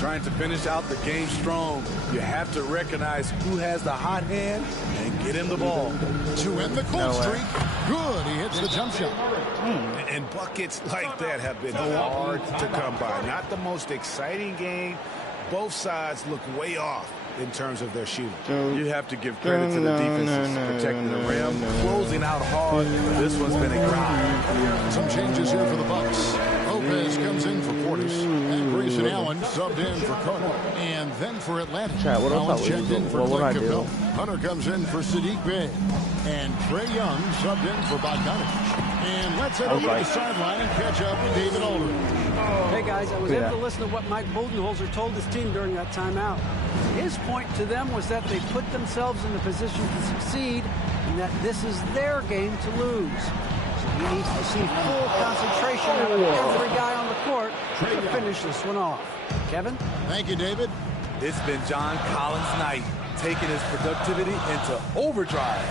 Trying to finish out the game strong, you have to recognize who has the hot hand and get him the ball. To end the cold streak. Good. He hits the jump shot. And buckets like that have been hard to come by. Not the most exciting game. Both sides look way off in terms of their shooting. You have to give credit to the defenses protecting the rim, closing out hard. This one's been a grind. Some changes here for the Bucks. Lopez comes in for Portis. And Grayson Allen subbed in for Carter. And then for Atlanta. Allen checked in for Clint Capella. Hunter comes in for Sadiq Bey. And Trae Young subbed in for Bogdanovich. And let's head over to the sideline and catch up with David Aldridge. Hey guys, I was able to listen to what Mike Budenholzer told his team during that timeout. His point to them was that they put themselves in the position to succeed and that this is their game to lose. So he needs to see full concentration out of every guy on the court to finish this one off. Kevin? Thank you, David. It's been John Collins' night, taking his productivity into overdrive.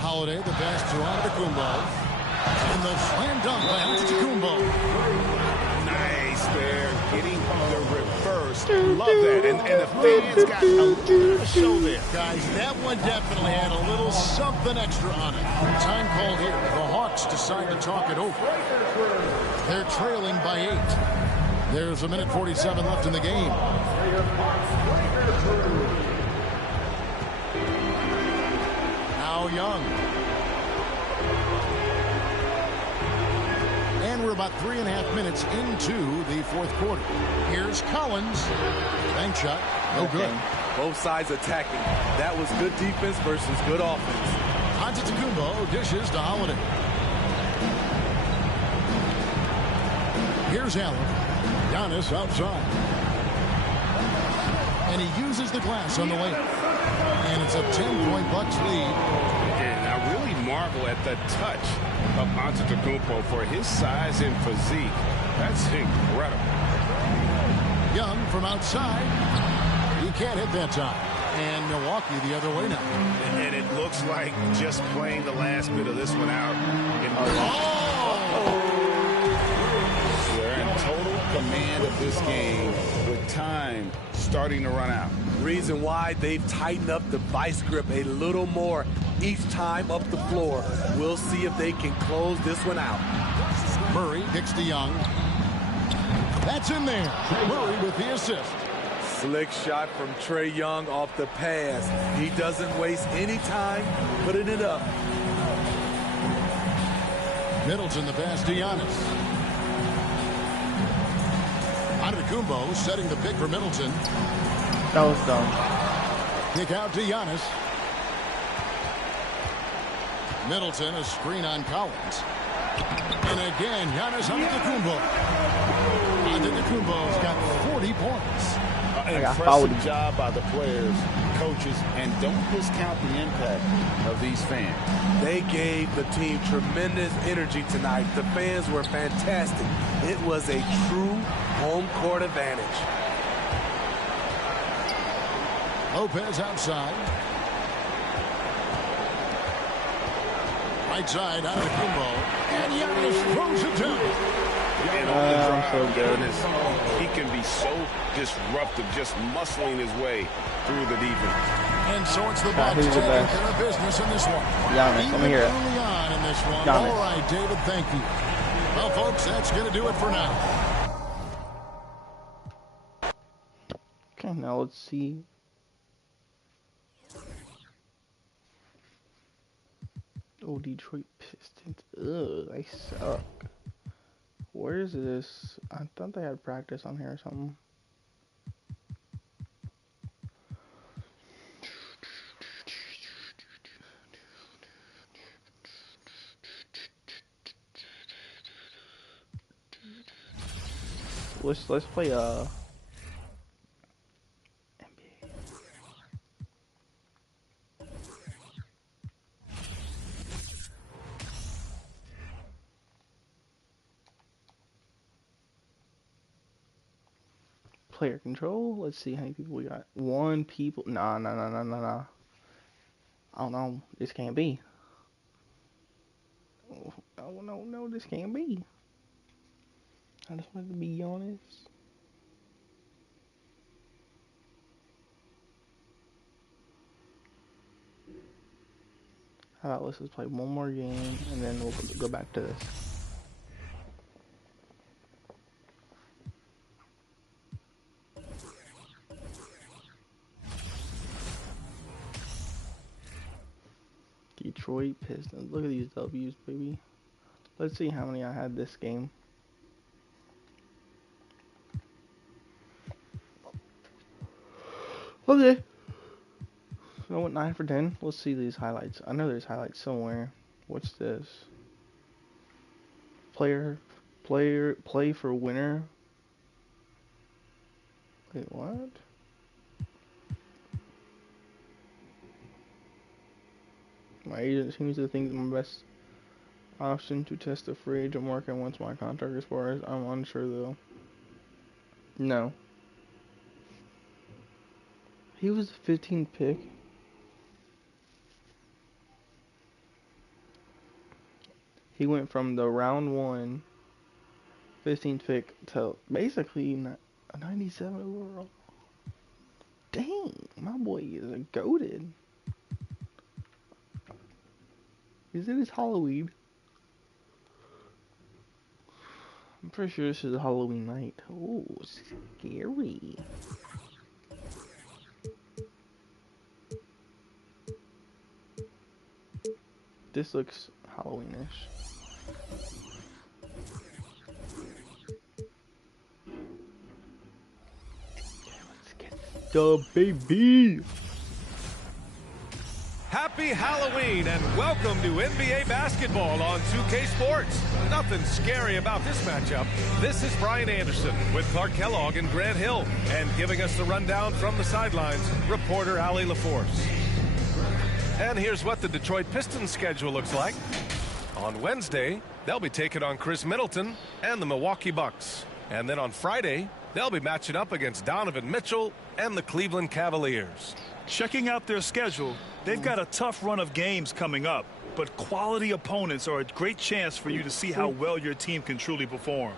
Holiday, the pass to Antetokounmpo. And the slam dunk by Antetokounmpo. Nice pass there, getting the reverse. Love that. And the fans got a little show there. Guys, that one definitely had a little something extra on it. Time called here. The Hawks decide to talk it over. They're trailing by 8. There's a minute 47 left in the game. Now Young. And we're about 3.5 minutes into the fourth quarter. Here's Collins. Bank shot. No good. Both sides attacking. That was good defense versus good offense. Antetokounmpo dishes to Holiday. Here's Allen. Giannis outside. And he uses the glass on the layup. And it's a 10-point Bucks lead. And I really marvel at the touch of Antetokounmpo for his size and physique. That's incredible. Young from outside. He can't hit that time. And Milwaukee the other way now. And it looks like just playing the last bit of this one out. They're in total command of this game with time starting to run out. Reason why they've tightened up the vice grip a little more each time up the floor. We'll see if they can close this one out. Murray kicks to Young. That's in there. Murray with the assist. Slick shot from Trae Young off the pass. He doesn't waste any time putting it up. Middleton the pass to Giannis. Antetokounmpo setting the pick for Middleton. That was dumb. Kick out to Giannis. Middleton, a screen on Collins. And again, Giannis Antetokounmpo. Antetokounmpo's got 40 points. An impressive job by the players, coaches, and don't discount the impact of these fans. They gave the team tremendous energy tonight. The fans were fantastic. It was a true home court advantage. Lopez outside. Right side, Antetokounmpo. And Giannis throws it down. And on the drive, Giannis, he can be so disruptive, just muscling his way through the defense. And so it's the Bucks taking care of business in this one. Giannis, let me hear it. Early on in this one. Giannis. All right, David, thank you. Well, folks, that's going to do it for now. Okay, now let's see. Oh, Detroit Pistons. Ugh, they suck. Where is this? I thought they had practice on here or something. Let's play MBA. Player control. Let's see how many people we got. 1 people. Nah. I don't know. This can't be. Oh no, this can't be. I just wanted to be honest. How about let's just play one more game and then we'll go back to this. Detroit Pistons. Look at these W's, baby. Let's see how many I had this game. Okay. So I went 9 for 10. Let's see these highlights. I know there's highlights somewhere. What's this? Play for winner. Wait, what? My agent seems to think my best option to test the free agent market once my contract expires. I'm unsure though. No. He was the 15th pick. He went from the round 1 15th pick to basically a 97 overall. Dang, my boy is a goated. Is it his Halloween? I'm pretty sure this is a Halloween night. Oh, scary. This looks Halloweenish. Let's get the baby. Happy Halloween and welcome to NBA basketball on 2K Sports. Nothing scary about this matchup. This is Brian Anderson with Clark Kellogg and Grant Hill. And giving us the rundown from the sidelines, reporter Allie LaForce. And here's what the Detroit Pistons schedule looks like. On Wednesday, they'll be taking on Chris Middleton and the Milwaukee Bucks. And then on Friday, they'll be matching up against Donovan Mitchell and the Cleveland Cavaliers. Checking out their schedule, they've got a tough run of games coming up, but quality opponents are a great chance for you to see how well your team can truly perform.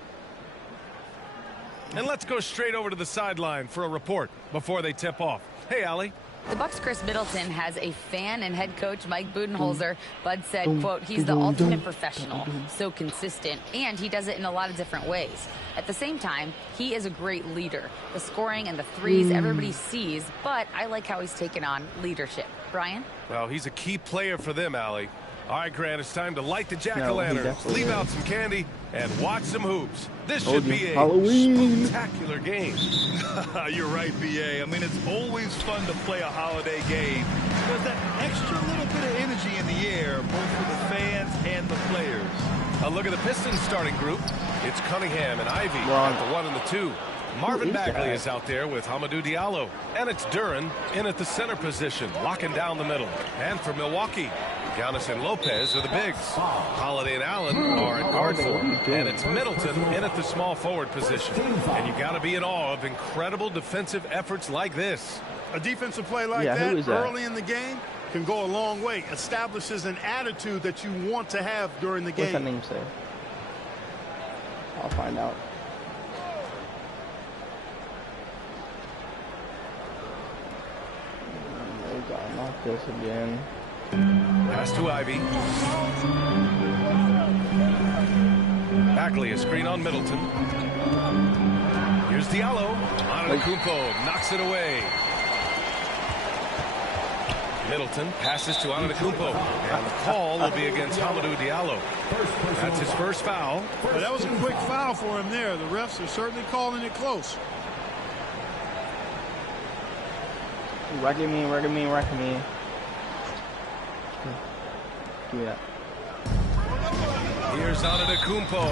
And let's go straight over to the sideline for a report before they tip off. Hey, Allie. The Bucks' Chris Middleton has a fan and head coach Mike Budenholzer. Bud said, quote, he's the ultimate professional, so consistent, and he does it in a lot of different ways. At the same time, he is a great leader. The scoring and the threes everybody sees, but I like how he's taken on leadership. Brian? Well, he's a key player for them, Allie. All right, Grant, it's time to light the jack-o'-lanterns, leave out some candy, and watch some hoops. This should be a spectacular game. You're right, B.A. I mean, it's always fun to play a holiday game. There's that extra little bit of energy in the air, both for the fans and the players. A look at the Pistons starting group. It's Cunningham and Ivy at the 1 and the 2. Marvin Bagley is out there with Hamidou Diallo. And it's Duren in at the center position, locking down the middle. And for Milwaukee, Giannis and Lopez are the bigs. Holiday and Allen are at guard for. And it's Middleton in at the small forward position. And you got to be in awe of incredible defensive efforts like this. A defensive play like that early in the game can go a long way. Establishes an attitude that you want to have during the game. What's that name say? I'll find out. Not this again. Pass to Ivy. Bagley, a screen on Middleton. Here's Diallo. Antetokounmpo knocks it away. Middleton passes to Antetokounmpo. And the call will be against Hamidou Diallo. That's his first foul. Well, that was a quick foul for him there. The refs are certainly calling it close. Wrecking me. Give me that. Here's Antetokounmpo.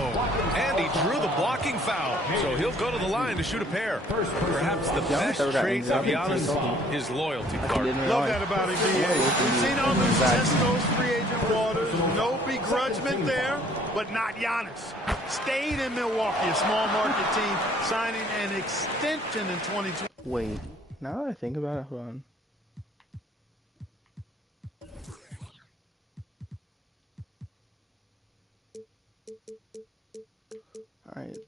And he drew the blocking foul. So he'll go to the line to shoot a pair. Perhaps the best trait of Giannis, his loyalty, Clark. Love that about him, B.A. We've seen others test those free agent waters. No begrudgment there, but not Giannis. Stayed in Milwaukee, a small market team, signing an extension in 2020. Wait. Now that I think about it, hold on. Alright.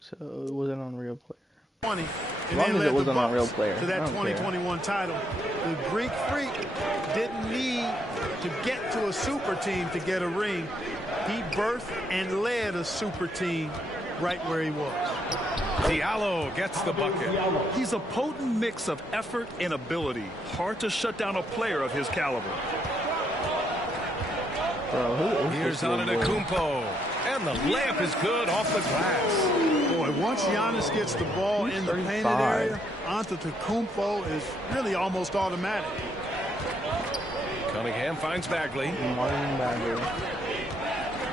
So it wasn't on Real Player. 20. As long as it wasn't on Real Player. To that 2021 title. The Greek Freak didn't need to get to a super team to get a ring. He birthed and led a super team right where he was. Diallo gets the bucket. He's a potent mix of effort and ability. Hard to shut down a player of his caliber. Here's Antetokounmpo. And the layup is good off the glass. Boy, once Giannis gets the ball in the painted area, Antetokounmpo is really almost automatic. Cunningham finds Bagley.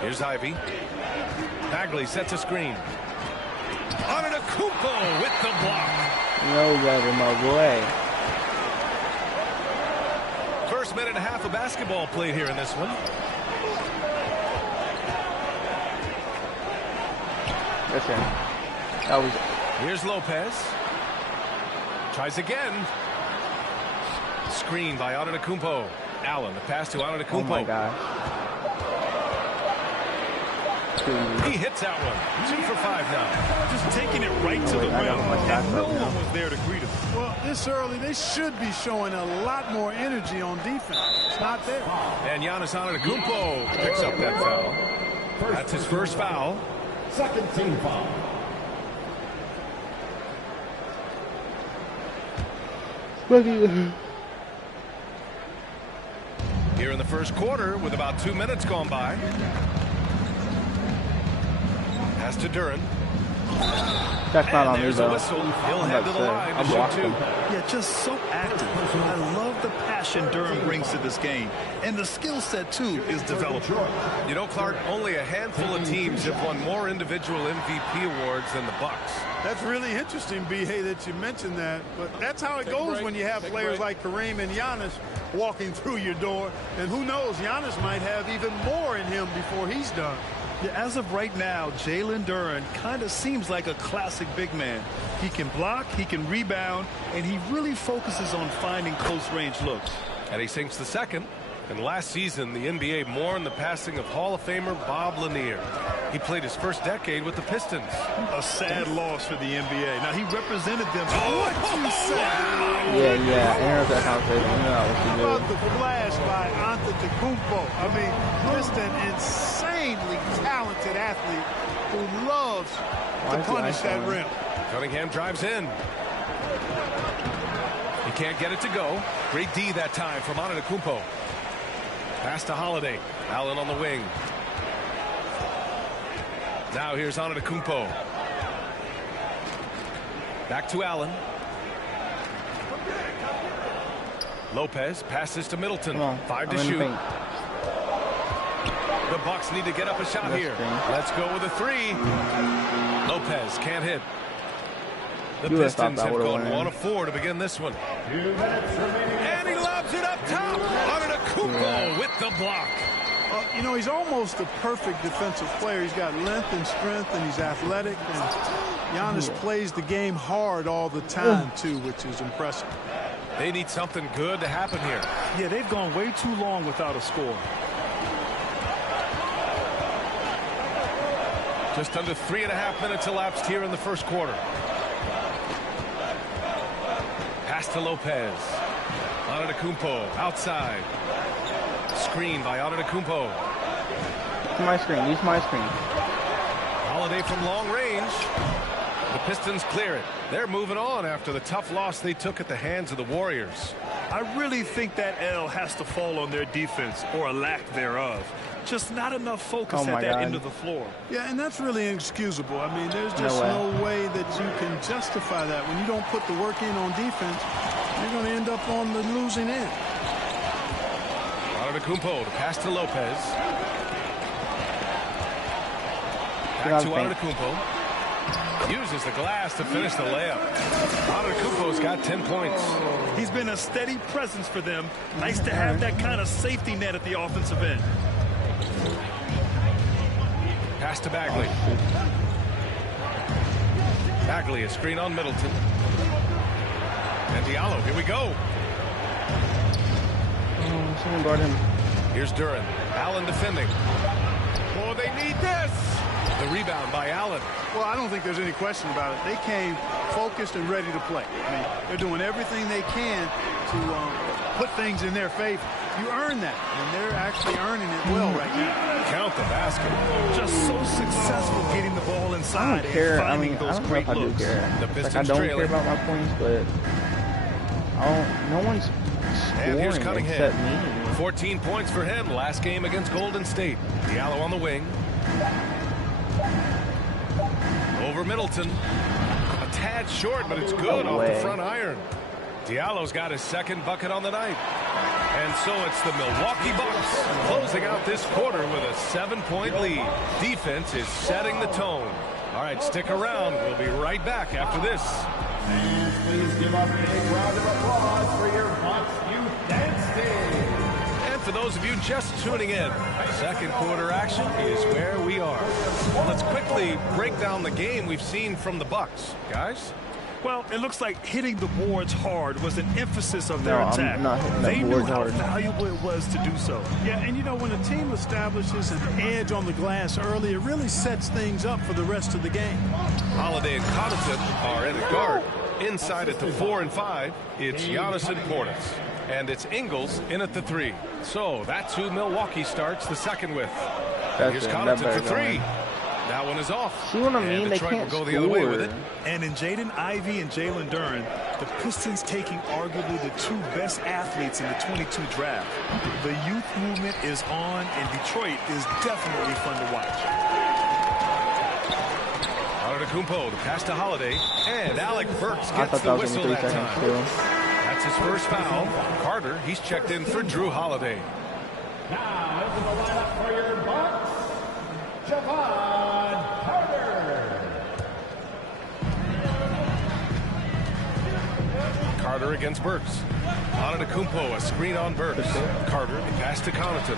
Here's Ivy. Bagley sets a screen. Antetokounmpo with the block. No, brother, my boy. First minute and a half of basketball played here in this one. That's him. That was it. Here's Lopez. Tries again. Screen by Antetokounmpo. Allen, the pass to Antetokounmpo. Oh my gosh. He hits that one. 2 for 5 now. Just taking it right to the rim, and no one was there to greet him. Well, this early, they should be showing a lot more energy on defense. It's not there. And Giannis Antetokounmpo picks up that foul. That's his first foul. Second team foul. Here in the first quarter with about 2 minutes gone by. Pass to Duren. That's not on me, though. He'll head to the line to shoot 2. Yeah, just so active. I love the passion Duren brings to this game. And the skill set, too, is developing. You know, Clark, only a handful of teams have won more individual MVP awards than the Bucks. That's really interesting, B.A., that you mentioned that. But that's how it goes when you have players like Kareem and Giannis walking through your door. And who knows, Giannis might have even more in him before he's done. Yeah, as of right now, Jalen Duren kind of seems like a classic big man. He can block, he can rebound, and he really focuses on finding close-range looks. And he sinks the second. And last season, the NBA mourned the passing of Hall of Famer Bob Lanier. He played his first decade with the Pistons. A sad loss for the NBA. Now, he represented them. What you say? Yeah. Aaron's that conversation. How about the flash by Antetokounmpo? I mean, just an insanely talented athlete who loves to punish that rim. Cunningham drives in. He can't get it to go. Great D that time from Antetokounmpo. Pass to Holiday. Allen on the wing. Now here's Antetokounmpo. Back to Allen. Lopez passes to Middleton. 5 to shoot. The Bucks need to get up a shot here. Let's go with a 3. Lopez can't hit. The Pistons have gone 1 of 4 to begin this one. And he lobs it up top. Antetokounmpo with the block. You know, he's almost a perfect defensive player. He's got length and strength, and he's athletic. And Giannis plays the game hard all the time, too, which is impressive. They need something good to happen here. Yeah, they've gone way too long without a score. Just under 3.5 minutes elapsed here in the first quarter. Pass to Lopez. Antetokounmpo outside. Screen by Antetokounmpo. My screen. Use my screen. Holiday from long range. The Pistons clear it. They're moving on after the tough loss they took at the hands of the Warriors. I really think that L has to fall on their defense, or a lack thereof. Just not enough focus at that end of the floor. Yeah, and that's really inexcusable. I mean, there's just no way that you can justify that. When you don't put the work in on defense, you're going to end up on the losing end. Antetokounmpo to pass to Lopez. Back to Antetokounmpo. Uses the glass to finish the layup. Antetokounmpo's got 10 points. He's been a steady presence for them. Nice to have that kind of safety net at the offensive end. Pass to Bagley. Bagley, a screen on Middleton. And Diallo, here we go. Someone guard him. Here's Duren. Allen defending. Oh, they need this. The rebound by Allen. Well, I don't think there's any question about it. They came focused and ready to play. I mean, they're doing everything they can to put things in their favor. You earn that, and they're actually earning it well right now. Count the basket. Just so successful getting the ball inside. I don't care. And finding those great I do looks. care. The Pistons I don't trailing. care about my points, but no one's And here's scoring except Cunningham. me. 14 points for him last game against Golden State. Diallo on the wing. Over Middleton. A tad short, but it's good off the front iron. Diallo's got his second bucket on the night. And so it's the Milwaukee Bucks closing out this quarter with a 7-point lead. Defense is setting the tone. All right, stick around. We'll be right back after this. And please give up a big round of applause for your Bucks Youth Dance Team. And for those of you just tuning in, second quarter action is where we are. Let's quickly break down the game we've seen from the Bucks, guys. Well, it looks like hitting the boards hard was an emphasis of their attack. I'm not hitting they the knew boards how hard. valuable it was to do so. Yeah, and you know, when a team establishes an edge on the glass early, it really sets things up for the rest of the game. Holiday and Connaughton are in at guard. Inside at the 4 and 5, it's Giannis and Portis. And it's Ingles in at the 3. So that's who Milwaukee starts the second with. Here's Connaughton for 3. That one is off. See what I mean? They Detroit can't will go the other way with it. And in Jaden Ivey and Jalen Duren, the Pistons taking arguably the 2 best athletes in the 22 draft. The youth movement is on, and Detroit is definitely fun to watch. Antetokounmpo to pass to Holiday, and Alec Burks gets the whistle that time. That's his first foul. Carter, he's checked in for Drew Holiday. Now into the lineup for your Bucks, Javon Carter. Carter against Burks. Antetokounmpo, a screen on Burks. Carter, the pass to Connaughton.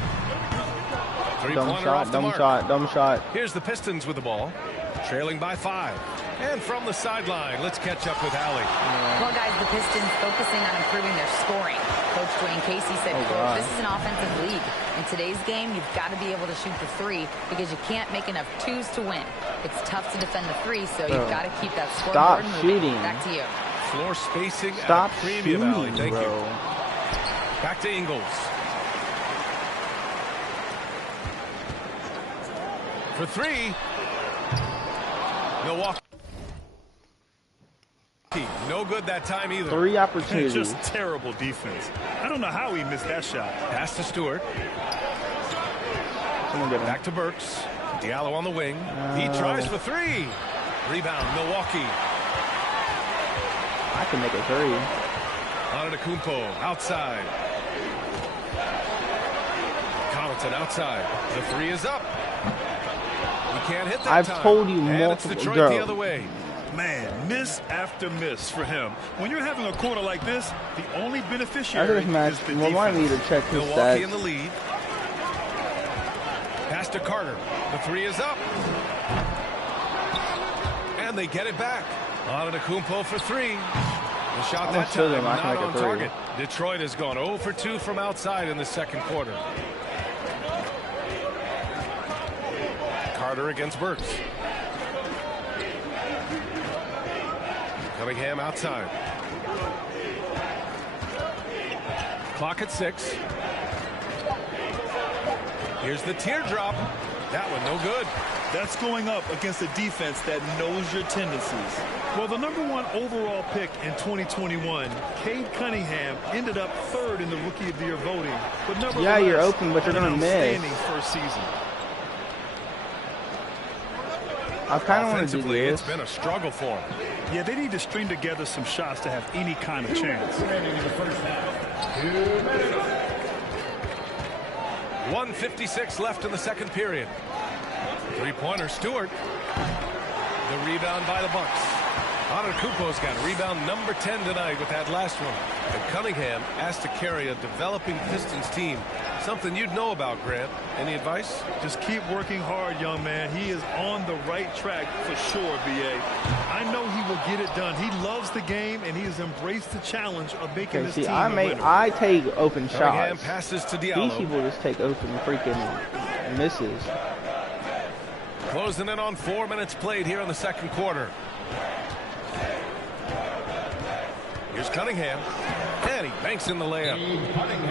Three-pointer off the mark. Dumb shot. Here's the Pistons with the ball, trailing by 5. And from the sideline, let's catch up with Allie. Well, guys, the Pistons focusing on improving their scoring. Coach Dwayne Casey said, quote, this is an offensive league. In today's game, you've got to be able to shoot the 3 because you can't make enough 2s to win. It's tough to defend the 3, so you've got to keep that scoreboard moving. Shooting. Back to you. Floor spacing Stop at a premium, shooting, Allie. Thank bro. you. Back to Ingles. For 3. Milwaukee. No good that time either. 3 opportunities. Just terrible defense. I don't know how he missed that shot. Pass to Stewart. Back to Burks. Diallo on the wing. He tries for 3. Rebound, Milwaukee. I can make a 3. Antetokounmpo outside. Connaughton outside. The 3 is up. He can't hit that I've time. told you and multiple. It's Detroit the other way. Man, miss after miss for him. When you're having a quarter like this, the only beneficiary is the remind me to check his Milwaukee stats. in the lead. Pass to Carter. The 3 is up. And they get it back. Antetokounmpo for 3. The shot that time not on target. Detroit has gone 0 for 2 from outside in the second quarter. Carter against Burks. Cunningham outside. Clock at 6. Here's the teardrop. That one no good. That's going up against a defense that knows your tendencies. Well, the #1 overall pick in 2021, Cade Cunningham, ended up 3rd in the Rookie of the Year voting. But yeah, you're open, but you're going to miss. Outstanding first season. I kind of want to do this. It's been a struggle for him. Yeah, they need to string together some shots to have any kind of chance. 1:56 left in the second period. Three-pointer, Stewart. The rebound by the Bucks. Antetokounmpo's got rebound number 10 tonight with that last one. And Cunningham asked to carry a developing Pistons team. Something you'd know about, Grant. Any advice? Just keep working hard, young man. He is on the right track for sure, B.A. I know he will get it done. He loves the game, and he has embraced the challenge of making this team a winner. I take open Cunningham shots. passes to Diallo. These people just take open freaking misses. Closing in on 4 minutes played here in the second quarter. Here's Cunningham. And he banks in the layup.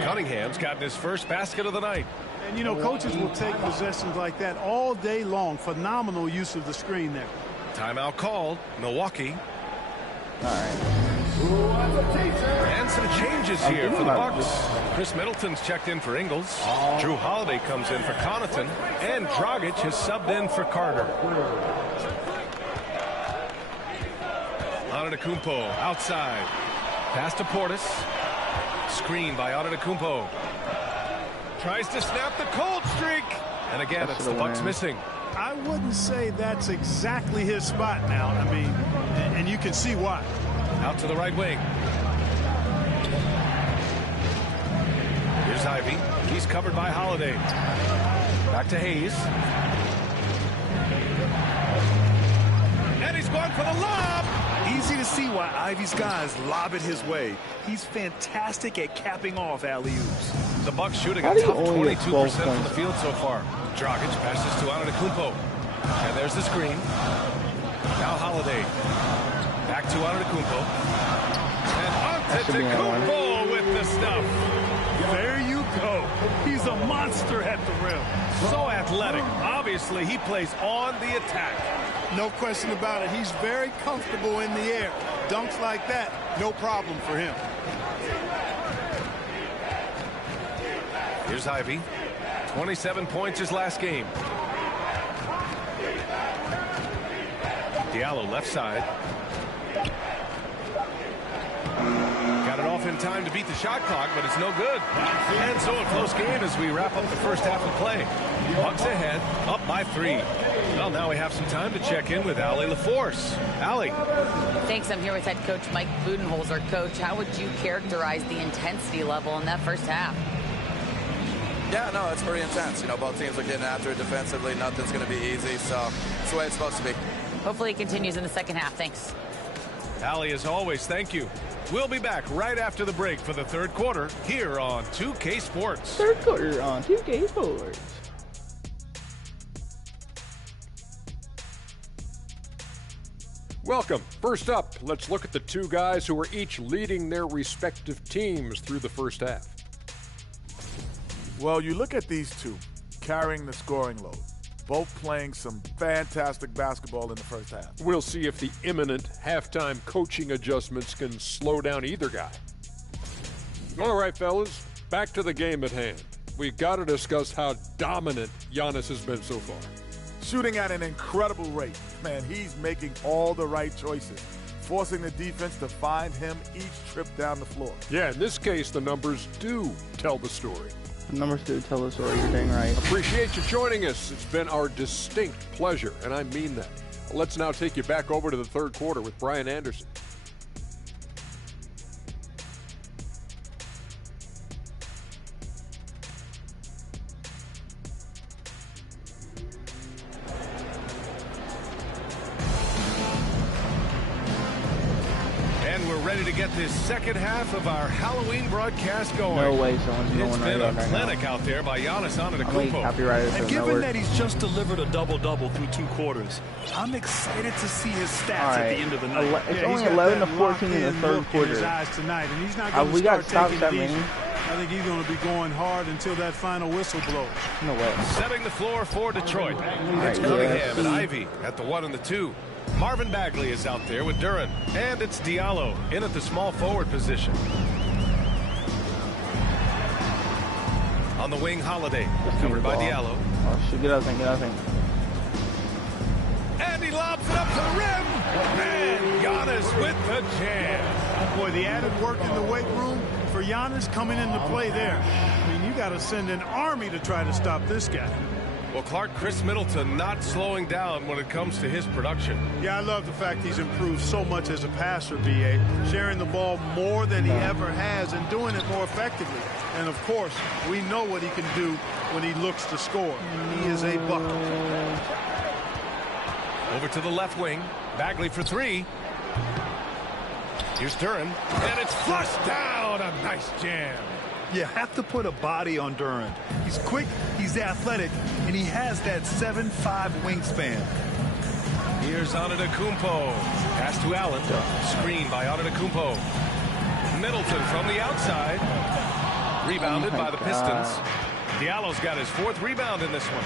Cunningham's gotten his first basket of the night. And, you know, coaches will take possessions like that all day long. Phenomenal use of the screen there. Timeout called. Milwaukee. All right. And some changes here for the Bucks. Chris Middleton's checked in for Ingles. Drew Holiday comes in for Connaughton. And Dragic has subbed in for Carter. Antetokounmpo outside. Pass to Portis. Screen by Antetokounmpo. Tries to snap the cold streak. And again, it's the Bucks missing. I wouldn't say that's exactly his spot now. I mean, and you can see why. Out to the right wing. Here's Ivey. He's covered by Holiday. Back to Hayes. And he's going for the lob. Easy to see why Ivy's guys lob it his way. He's fantastic at capping off alley-oops. The Bucks shooting a top 22% from the field so far. Dragic passes to Antetokounmpo. And there's the screen. Now Holiday. Back to Antetokounmpo. And Antetokounmpo with the stuff. There you go. He's a monster at the rim. So athletic. Obviously, he plays on the attack. No question about it. He's very comfortable in the air. Dunks like that, no problem for him. Here's Ivy. 27 points his last game. Diallo left side. Got it off in time to beat the shot clock, but it's no good. And so a close game as we wrap up the first half of play. Bucks ahead, up by 3. Well, now we have some time to check in with Allie LaForce. Allie. Thanks. I'm here with head coach Mike Budenholzer. Coach, how would you characterize the intensity level in that first half? Yeah, no, it's pretty intense. You know, both teams are getting after it defensively. Nothing's going to be easy, so it's the way it's supposed to be. Hopefully it continues in the second half. Thanks. Allie, as always, thank you. We'll be back right after the break for the third quarter here on 2K Sports. Third quarter on 2K Sports. Welcome. First up, let's look at the two guys who are each leading their respective teams through the first half. Well, you look at these two carrying the scoring load, both playing some fantastic basketball in the first half. We'll see if the imminent halftime coaching adjustments can slow down either guy. All right, fellas, back to the game at hand. We got to discuss how dominant Giannis has been so far. Shooting at an incredible rate. Man, he's making all the right choices, forcing the defense to find him each trip down the floor. Yeah, in this case, the numbers do tell the story. The numbers do tell the story, you're dang right. Appreciate you joining us. It's been our distinct pleasure, and I mean that. Let's now take you back over to the third quarter with Brian Anderson. Ready to get this second half of our Halloween broadcast going. No way someone's going It's been right a now. clinic out there by Giannis Antetokounmpo. And given that he's just delivered a double-double through 2 quarters, I'm excited to see his stats at the end of the night. It's only 11 to 14 in the third quarter. Tonight, and he's not going we got start stopped taking that it easy. many. I think he's going to be going hard until that final whistle blows. No way. Setting the floor for Detroit. It's Right, Cunningham and Ivy at the 1 and the 2. Marvin Bagley is out there with Duran. And it's Diallo in at the small forward position. On the wing, Holiday. Covered by Diallo. Oh, shoot, get out of thing, get out of thing. And he lobs it up to the rim. And Giannis with the jam. Boy, the added work in the weight room for Giannis coming into play there. I mean, you got to send an army to try to stop this guy. Well, Clark, Chris Middleton not slowing down when it comes to his production. Yeah, I love the fact he's improved so much as a passer, B.A., sharing the ball more than he ever has and doing it more effectively. And, of course, we know what he can do when he looks to score. He is a bucket. Over to the left wing. Bagley for 3. Here's Duran. And it's flushed down. A nice jam. You have to put a body on Durant. He's quick, he's athletic, and he has that 7'5" wingspan. Here's Antetokounmpo. Pass to Allen. Screen by Antetokounmpo. Middleton from the outside. Rebounded by the Pistons. Diallo's got his 4th rebound in this one.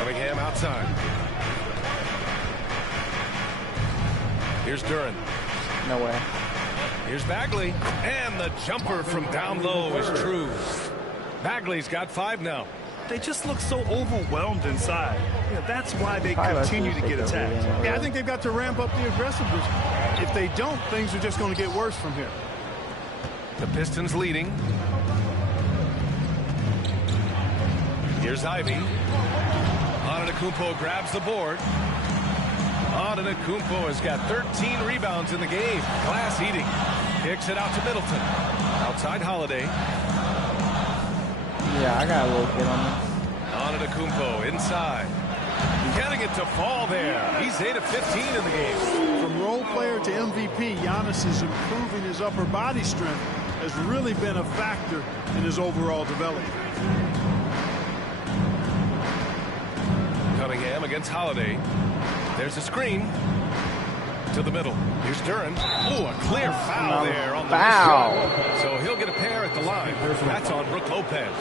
Cunningham outside. Here's Duran. No way. Here's Bagley, and the jumper from down low is true. Bagley's got 5 now. They just look so overwhelmed inside. Yeah, that's why they continue to get attacked. Yeah, I think they've got to ramp up the aggressiveness. If they don't, things are just going to get worse from here. The Pistons leading. Here's Ivy. Antetokounmpo grabs the board. Antetokounmpo has got 13 rebounds in the game. Glass eating. Kicks it out to Middleton. Outside Holiday. Yeah, I got a little kid on this. Antetokounmpo inside. Getting it to fall there. He's 8 of 15 in the game. From role player to MVP, Giannis is improving his upper body strength. Has really been a factor in his overall development. Cunningham against Holiday. There's a screen. To the middle. Here's Duran. Oh, a clear foul there on the shot. So he'll get a pair at the line. That's on Brook Lopez.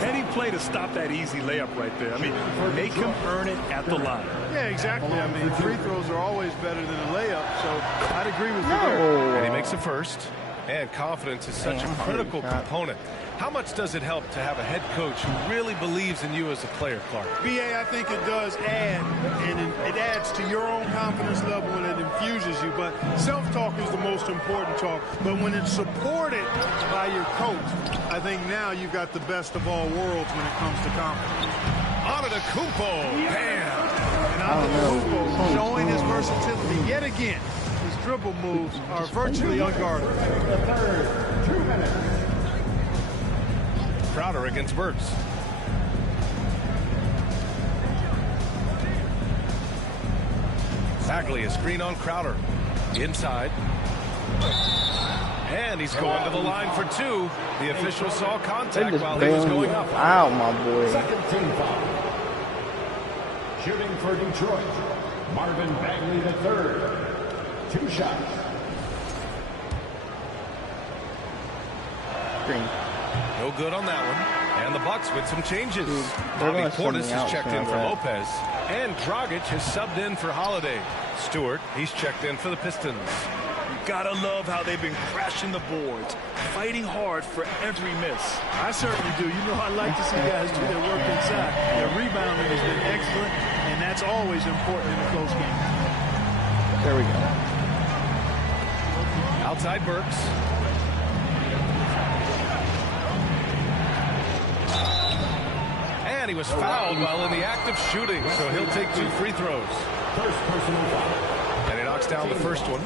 Heady play to stop that easy layup right there. I mean, make him earn it at the line. Yeah, exactly. I mean, free throws are always better than a layup, so I'd agree with you there. And he makes a first. And confidence is such a critical component. How much does it help to have a head coach who really believes in you as a player, Clark? BA, I think it does add, and it adds to your own confidence level and it infuses you. But self-talk is the most important talk. But when it's supported by your coach, I think now you've got the best of all worlds when it comes to confidence. Antetokounmpo, bam! And Antetokounmpo showing his versatility yet again. His dribble moves are virtually unguardable. The third, 2 minutes. Crowder against Burks. Bagley, a screen on Crowder. Inside. And he's going to the line for 2. The official saw contact while he was going up. Wow, my boy. Second team foul. Shooting for Detroit, Marvin Bagley III. 2 shots. Green. No good on that one. And the Bucks with some changes. Bobby Portis has checked in for Lopez. And Dragic has subbed in for Holiday. Stewart, he's checked in for the Pistons. You gotta love how they've been crashing the boards, fighting hard for every miss. I certainly do. You know, I like to see guys do their work inside. Their rebounding has been excellent, and that's always important in a close game. There we go. Outside Burks. And he was fouled while in the act of shooting, so he'll take 2 free throws. First personal foul. And he knocks down the first one.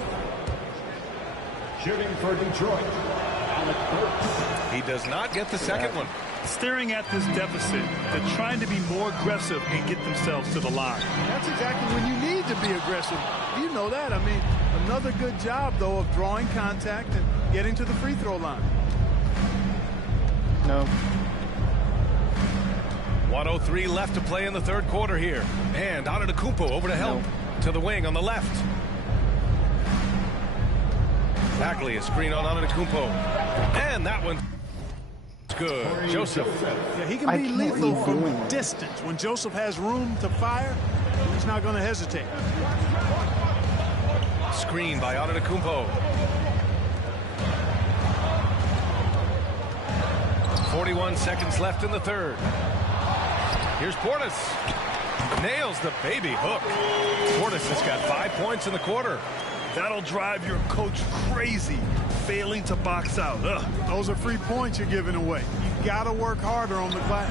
Shooting for Detroit, Alec Burks. He does not get the second one. Staring at this deficit, they're trying to be more aggressive and get themselves to the line. That's exactly when you need to be aggressive. You know that. I mean, another good job, though, of drawing contact and getting to the free throw line. No. 1:03 left to play in the third quarter here. And Antetokounmpo over to help. To the wing on the left. Bagley, a screen on Antetokounmpo. And that one's good. Joseph. Yeah, he can be lethal from distance. When Joseph has room to fire, he's not going to hesitate. Screen by Antetokounmpo. 41 seconds left in the third. Here's Portis. Nails the baby hook. Portis has got 5 points in the quarter. That'll drive your coach crazy, failing to box out. Ugh. Those are free points you're giving away. You got to work harder on the glass.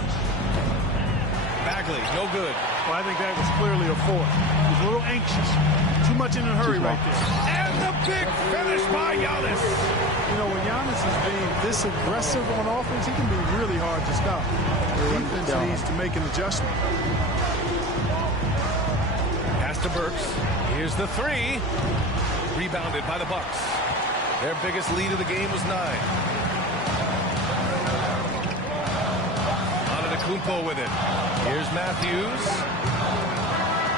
Bagley, no good. Well, I think that was clearly a 4. He's a little anxious. Too much in a hurry right there. And the big finish by Giannis. You know, when Giannis is being this aggressive on offense, he can be really hard to stop. The defense needs to make an adjustment. Pass to Burks. Here's the 3. Rebounded by the Bucks. Their biggest lead of the game was 9. Antetokounmpo with it. Here's Matthews.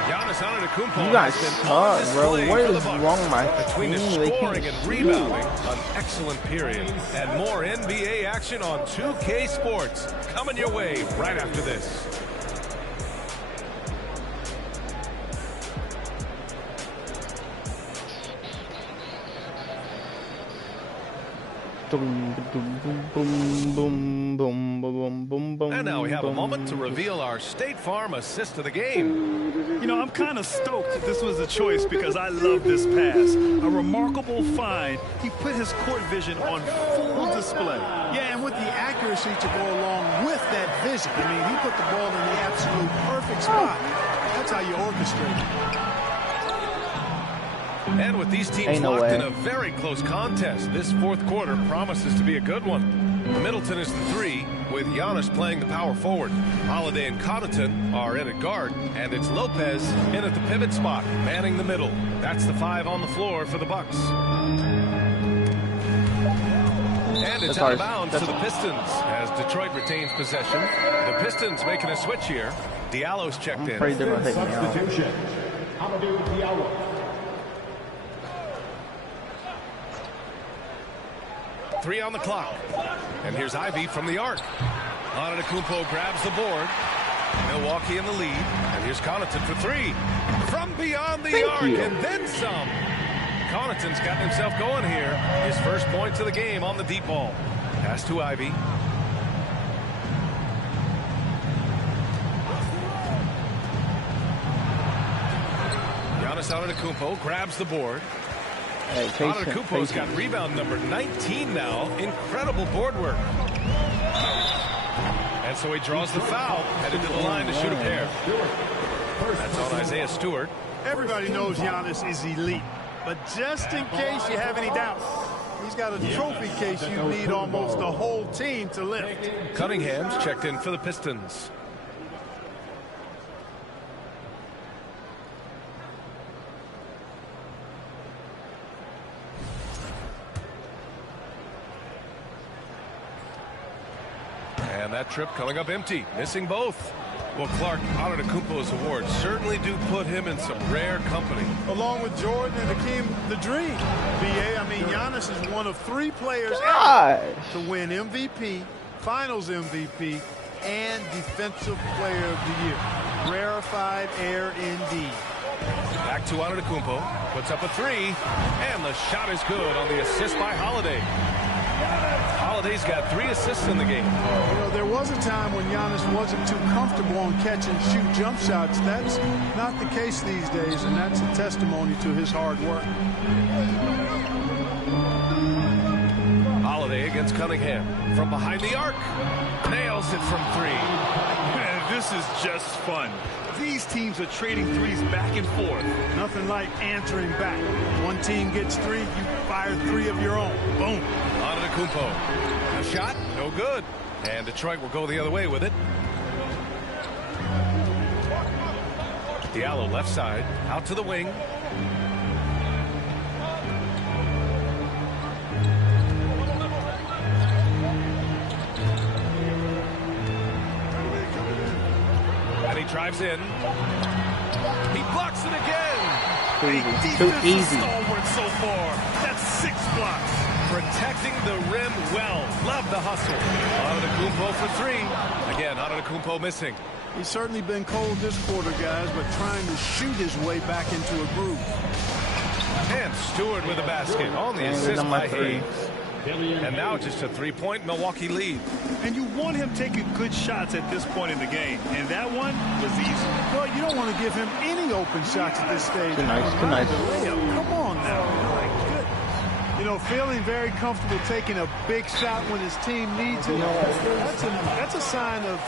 Giannis Antetokounmpo. You guys suck, bro. What is wrong with my between his scoring and rebounding? An excellent period. And more NBA action on 2K Sports coming your way right after this. And now we have a moment to reveal our State Farm assist of the game. You know, I'm kind of stoked that this was a choice because I love this pass. A remarkable find. He put his court vision on full display. Yeah, and with the accuracy to go along with that vision. I mean, he put the ball in the absolute perfect spot. That's how you orchestrate it. And with these teams locked in a very close contest, this fourth quarter promises to be a good one. Middleton is the 3. with Giannis playing the power forward. Holiday and Connaughton are in at guard, and it's Lopez in at the pivot spot, manning the middle. That's the 5 on the floor for the Bucks. And it's out of bounds to the Pistons as Detroit retains possession. The Pistons making a switch here. Diallo's checked in. Substitution. Amadou Diallo. Three on the clock. And here's Ivy from the arc. Antetokounmpo grabs the board. Milwaukee in the lead. And here's Connaughton for 3. From beyond the arc and then some. Connaughton's got himself going here. His first points of the game on the deep ball. Pass to Ivy. Giannis Antetokounmpo grabs the board. Hey, Antetokounmpo's got rebound number 19 now. Incredible board work. And so he draws the foul, headed to the line to shoot a pair. That's on Isaiah Stewart. Everybody knows Giannis is elite, but just in case you have any doubts, he's got a trophy case you need almost the whole team to lift. Cunningham's checked in for the Pistons. And that trip coming up empty, missing both. Well, Clark, Antetokounmpo's awards certainly do put him in some rare company. Along with Jordan and Hakeem the Dream. BA, I mean, Giannis is one of 3 players ever to win MVP, Finals MVP, and Defensive Player of the Year. Rarefied air indeed. Back to Antetokounmpo, puts up a 3, and the shot is good on the assist by Holiday. Holiday's got 3 assists in the game. You know, there was a time when Giannis wasn't too comfortable on catch and shoot jump shots. That's not the case these days, and that's a testimony to his hard work. Holiday against Cunningham from behind the arc. Nails it from 3. Man, this is just fun. These teams are trading threes back and forth. Nothing like answering back. One team gets 3, you fire 3 of your own. Boom. Antetokounmpo. A shot, no good. And Detroit will go the other way with it. Diallo left side, out to the wing. And he drives in. He blocks it again. Too easy. So far. That's 6 blocks. Protecting the rim well. Love the hustle. Antetokounmpo for 3. Again, Antetokounmpo missing. He's certainly been cold this quarter, guys, but trying to shoot his way back into a groove. And Stewart with a basket on the assist by Hayes. And now just a 3-point Milwaukee lead. And you want him taking good shots at this point in the game. And that one was easy. Well, you don't want to give him any open shots at this stage. Too nice. Come on now. You know, feeling very comfortable taking a big shot when his team needs it. That's a sign of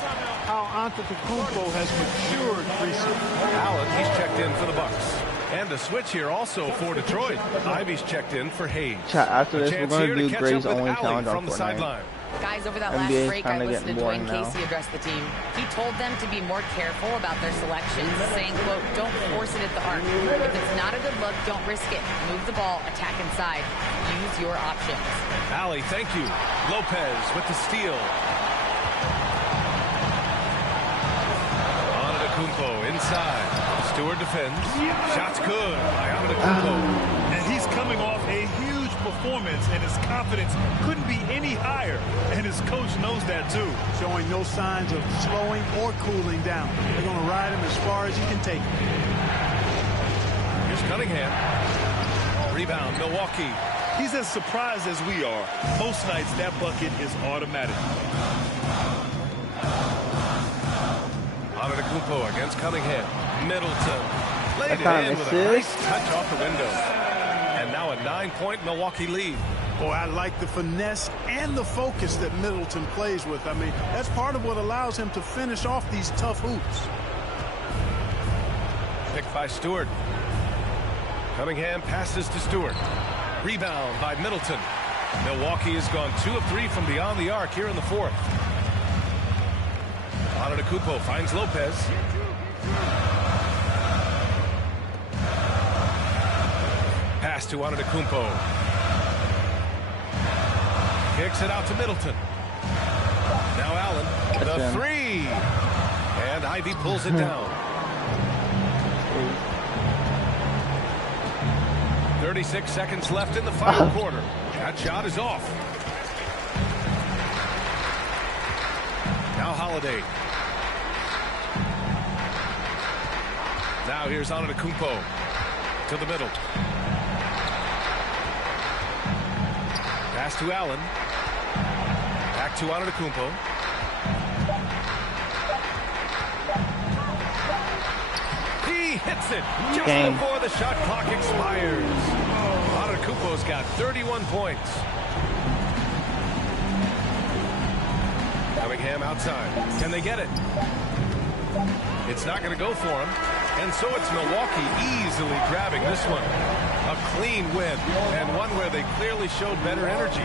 how Antetokounmpo has matured recently. Allen, he's checked in for the Bucks. And a switch here also for Detroit. Ivy's checked in for Hayes. After this, we're going to do Gray's only challenge on Fortnite. Guys, over that NBA last break, I listened to Dwayne Casey address the team. He told them to be more careful about their selections, saying, quote, don't force it at the arc. If it's not a good look, don't risk it. Move the ball, attack inside. Use your options. Allie, thank you. Lopez with the steal. Antetokounmpo inside. Stewart defends. Shot's good by Antetokounmpo. And he's coming off a huge performance, and his confidence couldn't be any higher. And his coach knows that, too. Showing no signs of slowing or cooling down. They're going to ride him as far as he can take him. Here's Cunningham. Rebound, Milwaukee. He's as surprised as we are. Most nights, that bucket is automatic. Antetokounmpo against Cunningham. Middleton. Laid it in with a nice touch off the window. And now a 9-point Milwaukee lead. Boy, I like the finesse and the focus that Middleton plays with. I mean, that's part of what allows him to finish off these tough hoops. Picked by Stewart. Cunningham passes to Stewart. Rebound by Middleton. Milwaukee has gone 2 of 3 from beyond the arc here in the 4th. Antetokounmpo finds Lopez. Pass to Antetokounmpo. Kicks it out to Middleton. Now Allen, the three. And Ivy pulls it down. 36 seconds left in the final quarter. That shot is off. Now Holiday. Now here's Antetokounmpo to the middle. Pass to Allen. Back to Antetokounmpo. He hits it just before the shot clock expires. Antetokounmpo's got 31 points. Cunningham outside. Can they get it? It's not going to go for him. And so it's Milwaukee easily grabbing this one. A clean win, and one where they clearly showed better energy.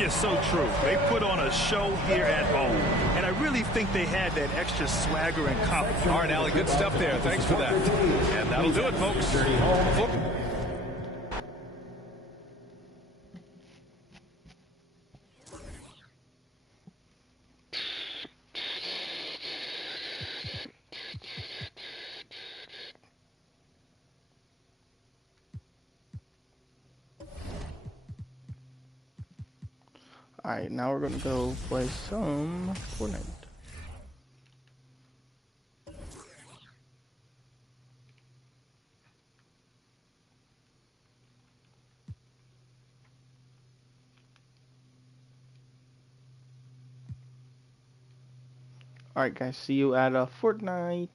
Yeah, so true. They put on a show here at home, and I really think they had that extra swagger and confidence. All right, Allie, good stuff there. Thanks for that. And that'll do it, folks. Alright, now we're gonna go play some Fortnite. Alright guys, see you at Fortnite.